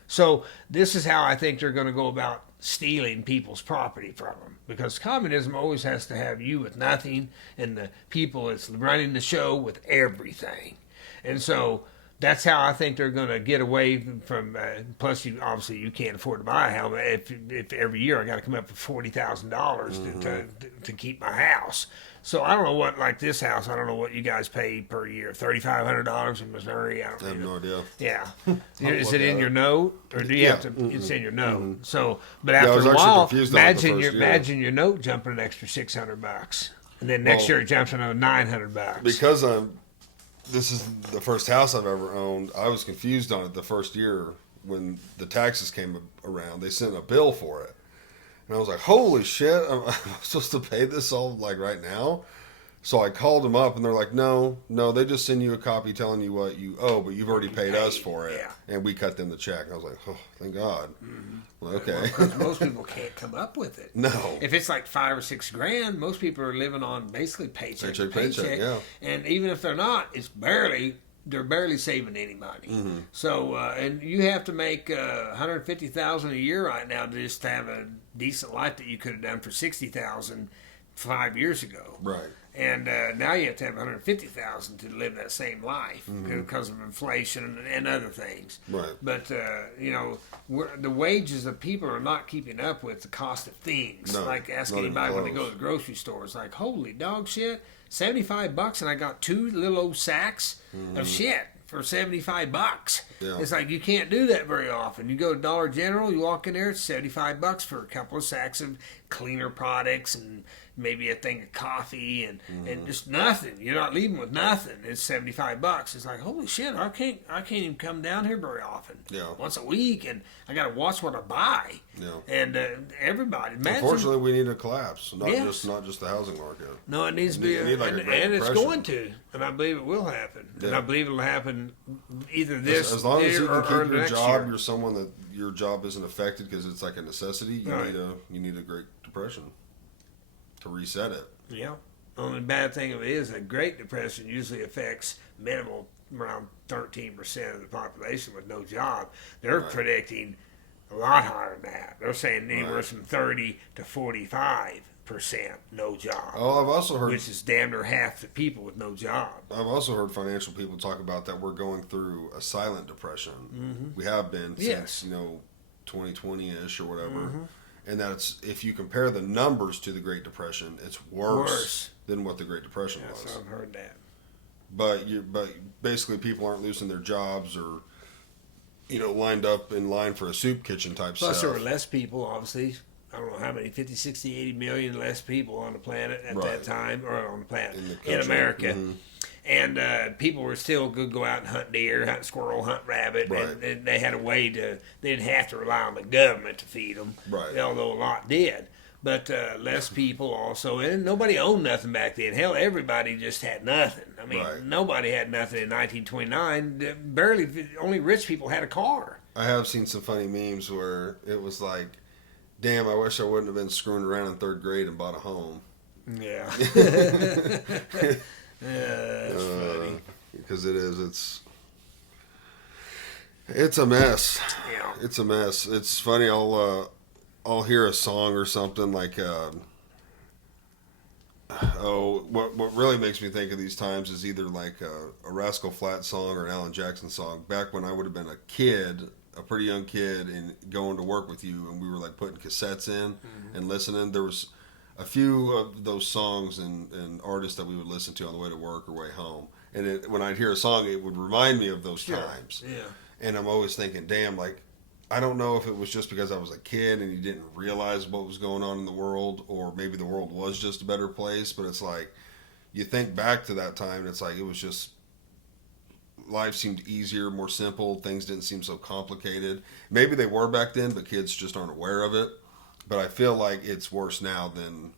So this is how I think they're going to go about stealing people's property from them, because communism always has to have you with nothing and the people that's running the show with everything. And so that's how I think they're going to get away from. Plus, obviously you can't afford to buy a house. If every year I got to come up with $40,000 to keep my house. So I don't know what, like this house, I don't know what you guys pay per year. $3,500 in Missouri. I have no idea. Yeah. Is it in your note, or do you have to? It's in your note. So, but I was after a actually while, confused on it the first year. imagine your note jumping an extra $600, and then next year it jumps another $900. Because this is the first house I've ever owned. I was confused on it the first year when the taxes came around. They sent a bill for it. And I was like, holy shit, I'm supposed to pay this all like right now? So I called them up and they're like, no, they just send you a copy telling you what you owe, but you've already paid us for it. Yeah. And we cut them the check. And I was like, oh, thank God. Well, okay. Because most people can't come up with it. No. If it's like $5,000 or $6,000, most people are living on basically paycheck to paycheck. Yeah. And even if they're not, they're barely saving any money. So, and you have to make $150,000 a year right now to just have a decent life that you could have done for $60,000 5 years ago. Right. And now you have to have $150,000 to live that same life because of inflation and other things. Right. But the wages of people are not keeping up with the cost of things. No, like ask anybody when they go to the grocery store, it's like, holy dog shit, $75 and I got 2 little old sacks of shit for $75. Yeah. It's like you can't do that very often. You go to Dollar General, you walk in there, it's $75 for a couple of sacks of cleaner products and maybe a thing of coffee and just nothing. You're not leaving with nothing. It's $75. It's like, holy shit, I can't even come down here very often. Yeah. Once a week, and I got to watch what I buy. Yeah. And everybody, imagine. Unfortunately, we need a collapse, not Yes. just the housing market. No, it needs to be, We need like a Great and it's Depression. going to, and I believe it will happen. And Yeah. I believe it'll happen either this As long as year you can or keep your next job, year. you're someone that your job isn't affected because it's like a necessity. Right. You need a Great Depression to reset it. Yeah. Only bad thing of it is that Great Depression usually affects minimal around 13% of the population with no job. They're Right. predicting a lot higher than that. They're saying anywhere Right. from 30 to 45% no job, Oh, I've also heard which is damn near half the people with no job. I've also heard financial people talk about that we're going through a silent depression. We have been Yes. since 2020-ish or whatever, and that it's if you compare the numbers to the Great Depression, it's worse than what the Great Depression Yes, was. I've heard that. But basically people aren't losing their jobs or lined up in line for a soup kitchen type Plus, stuff. there were less people, obviously. I don't know how many, 50, 60, 80 million less people on the planet at Right. that time, or on the planet, In the in country. America. Mhm. And people were still good go out and hunt deer, hunt squirrel, hunt rabbit. Right. And they had a way they didn't have to rely on the government to feed them, Right. although a lot did. But less people also, and nobody owned nothing back then. Hell, everybody just had nothing. I mean, Right. nobody had nothing in 1929. Barely, only rich people had a car. I have seen some funny memes where it was like, damn, I wish I wouldn't have been screwing around in third grade and bought a home. Yeah. That's funny. Because it's a mess. Yeah. It's a mess. It's funny. I'll hear a song or something like what really makes me think of these times is either like a Rascal Flatts song or an Alan Jackson song. Back when I would have been a kid, a pretty young kid, and going to work with you, and we were like putting cassettes in and listening. There was a few of those songs and artists that we would listen to on the way to work or way home. And when I'd hear a song, it would remind me of those times. Yeah. And I'm always thinking, damn, like, I don't know if it was just because I was a kid and you didn't realize what was going on in the world, or maybe the world was just a better place. But it's like, you think back to that time, and it's like, it was just, life seemed easier, more simple. Things didn't seem so complicated. Maybe they were back then, but kids just aren't aware of it. But I feel like it's worse now than,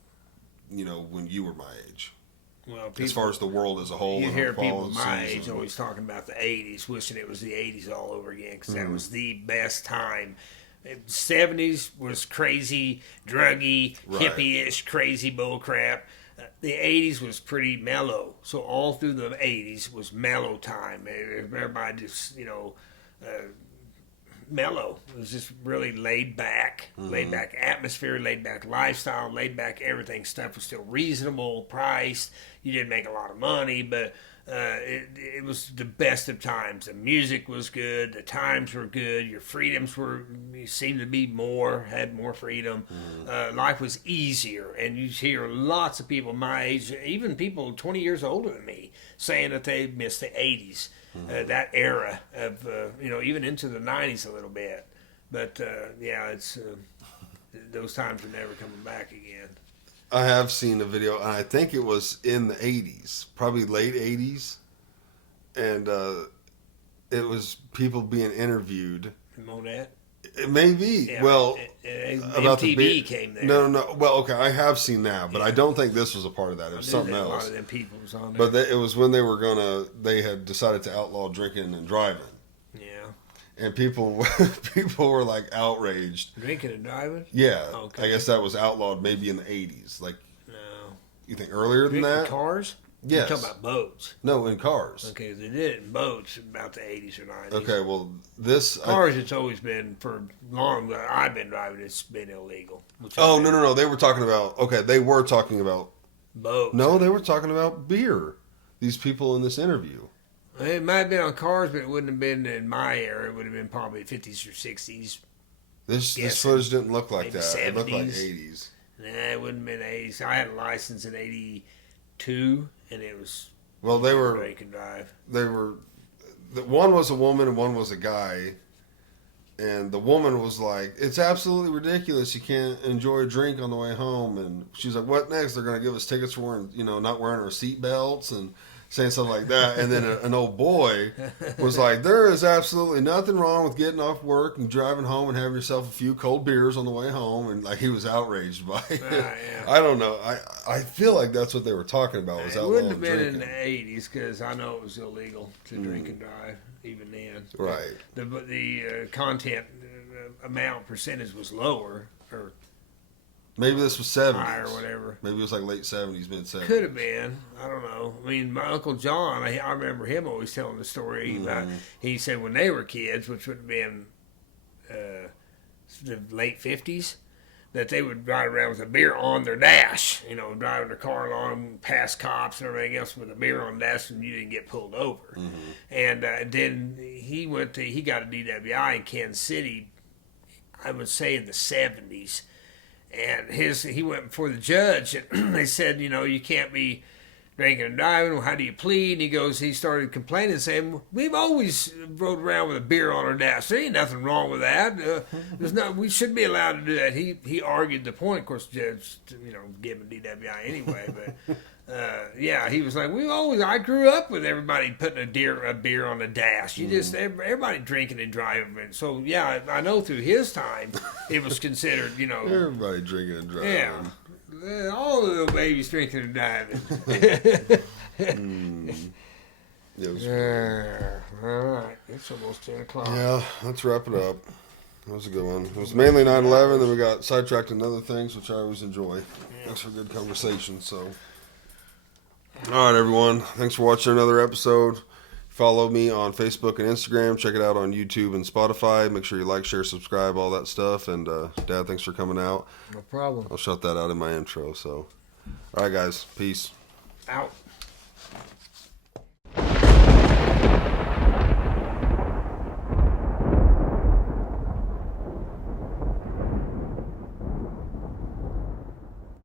when you were my age. Well, As far as the world as a whole. you and hear our people my policies age and- always talking about the 80s, wishing it was the 80s all over again, because that was the best time. 70s was crazy, druggy, Right. hippie-ish, crazy bullcrap. The 80s was pretty mellow. So all through the 80s was mellow time. Everybody just, mellow. It was just really laid back atmosphere, laid back lifestyle, laid back everything. Stuff was still reasonable priced. You didn't make a lot of money, but it was the best of times. The music was good. The times were good. Your freedoms seemed to be had more freedom. Life was easier. And you hear lots of people my age, even people 20 years older than me, saying that they missed the 80s. That era of, even into the 90s a little bit. But, it's those times are never coming back again. I have seen a video, and I think it was in the 80s, probably late 80s. And it was people being interviewed. Monette? It may be. Yeah, Well, about the MTV came there. No. Well, okay, I have seen that, but I don't think this was a part of that. It I was knew something that A lot else. of them people was on there. But it was when they had decided to outlaw drinking and driving. Yeah. And people were like outraged. Drinking and driving? Yeah. Okay. I guess that was outlawed maybe in the 80s. Like, No. you think earlier than Drinking that? cars? Yes. You're talking about boats. No, in cars. Okay, they did it in boats about the 80s or 90s. Okay, well, this... Cars, it's always been, for long that I've been driving, it's been illegal. Oh, no. They were talking about... Okay, they were talking about... Boats. No, they were talking about beer. These people in this interview. It might have been on cars, but it wouldn't have been in my era. It would have been probably 50s or 60s. This Yes, footage didn't look like maybe that. It looked like 70s. 80s. Nah, it wouldn't have been 80s. I had a license in 82, and it was Well, they were... drink and drive. one was a woman and one was a guy. And the woman was like, "It's absolutely ridiculous. You can't enjoy a drink on the way home." And she's like, "What next? They're going to give us tickets for wearing, not wearing our seatbelts and saying something like that." And then an old boy was like, "There is absolutely nothing wrong with getting off work and driving home and having yourself a few cold beers on the way home." And like he was outraged by it. Yeah. I don't know. I feel like that's what they were talking about. Was It outlawing wouldn't have been drinking. in the 80s because I know it was illegal to drink and drive even then. Right. The content amount percentage was lower or Maybe this was 70s. higher or whatever. Maybe it was like late 70s, mid 70s. Could have been. I don't know. I mean, my Uncle John, I remember him always telling the story. He said when they were kids, which would have been the late 50s, that they would ride around with a beer on their dash, driving their car along past cops and everything else with a beer on the dash, and you didn't get pulled over. And then he got a DWI in Kansas City, I would say in the 70s. And he went before the judge, and they said, you can't be drinking and driving. Well, how do you plead? And he started complaining, saying, "We've always rode around with a beer on our dash. There ain't nothing wrong with that. We shouldn't be allowed to do that." He argued the point. Of course, the judge, gave him a DWI anyway. But he was like, I grew up with everybody putting a beer on the dash. Everybody drinking and driving. And so yeah, I know through his time, it was considered, Everybody drinking and driving. yeah. All the little babies drinking and driving. Yeah, it was All right. It's almost 10 o'clock. Yeah, let's wrap it up. That was a good one. It was mainly 9/11, then we got sidetracked in other things, which I always enjoy. Thanks for good conversation. So, all right, everyone. Thanks for watching another episode. Follow me on Facebook and Instagram. Check it out on YouTube and Spotify. Make sure you like, share, subscribe, all that stuff. And Dad, thanks for coming out. No problem. I'll shout that out in my intro. So, all right, guys. Peace. Out.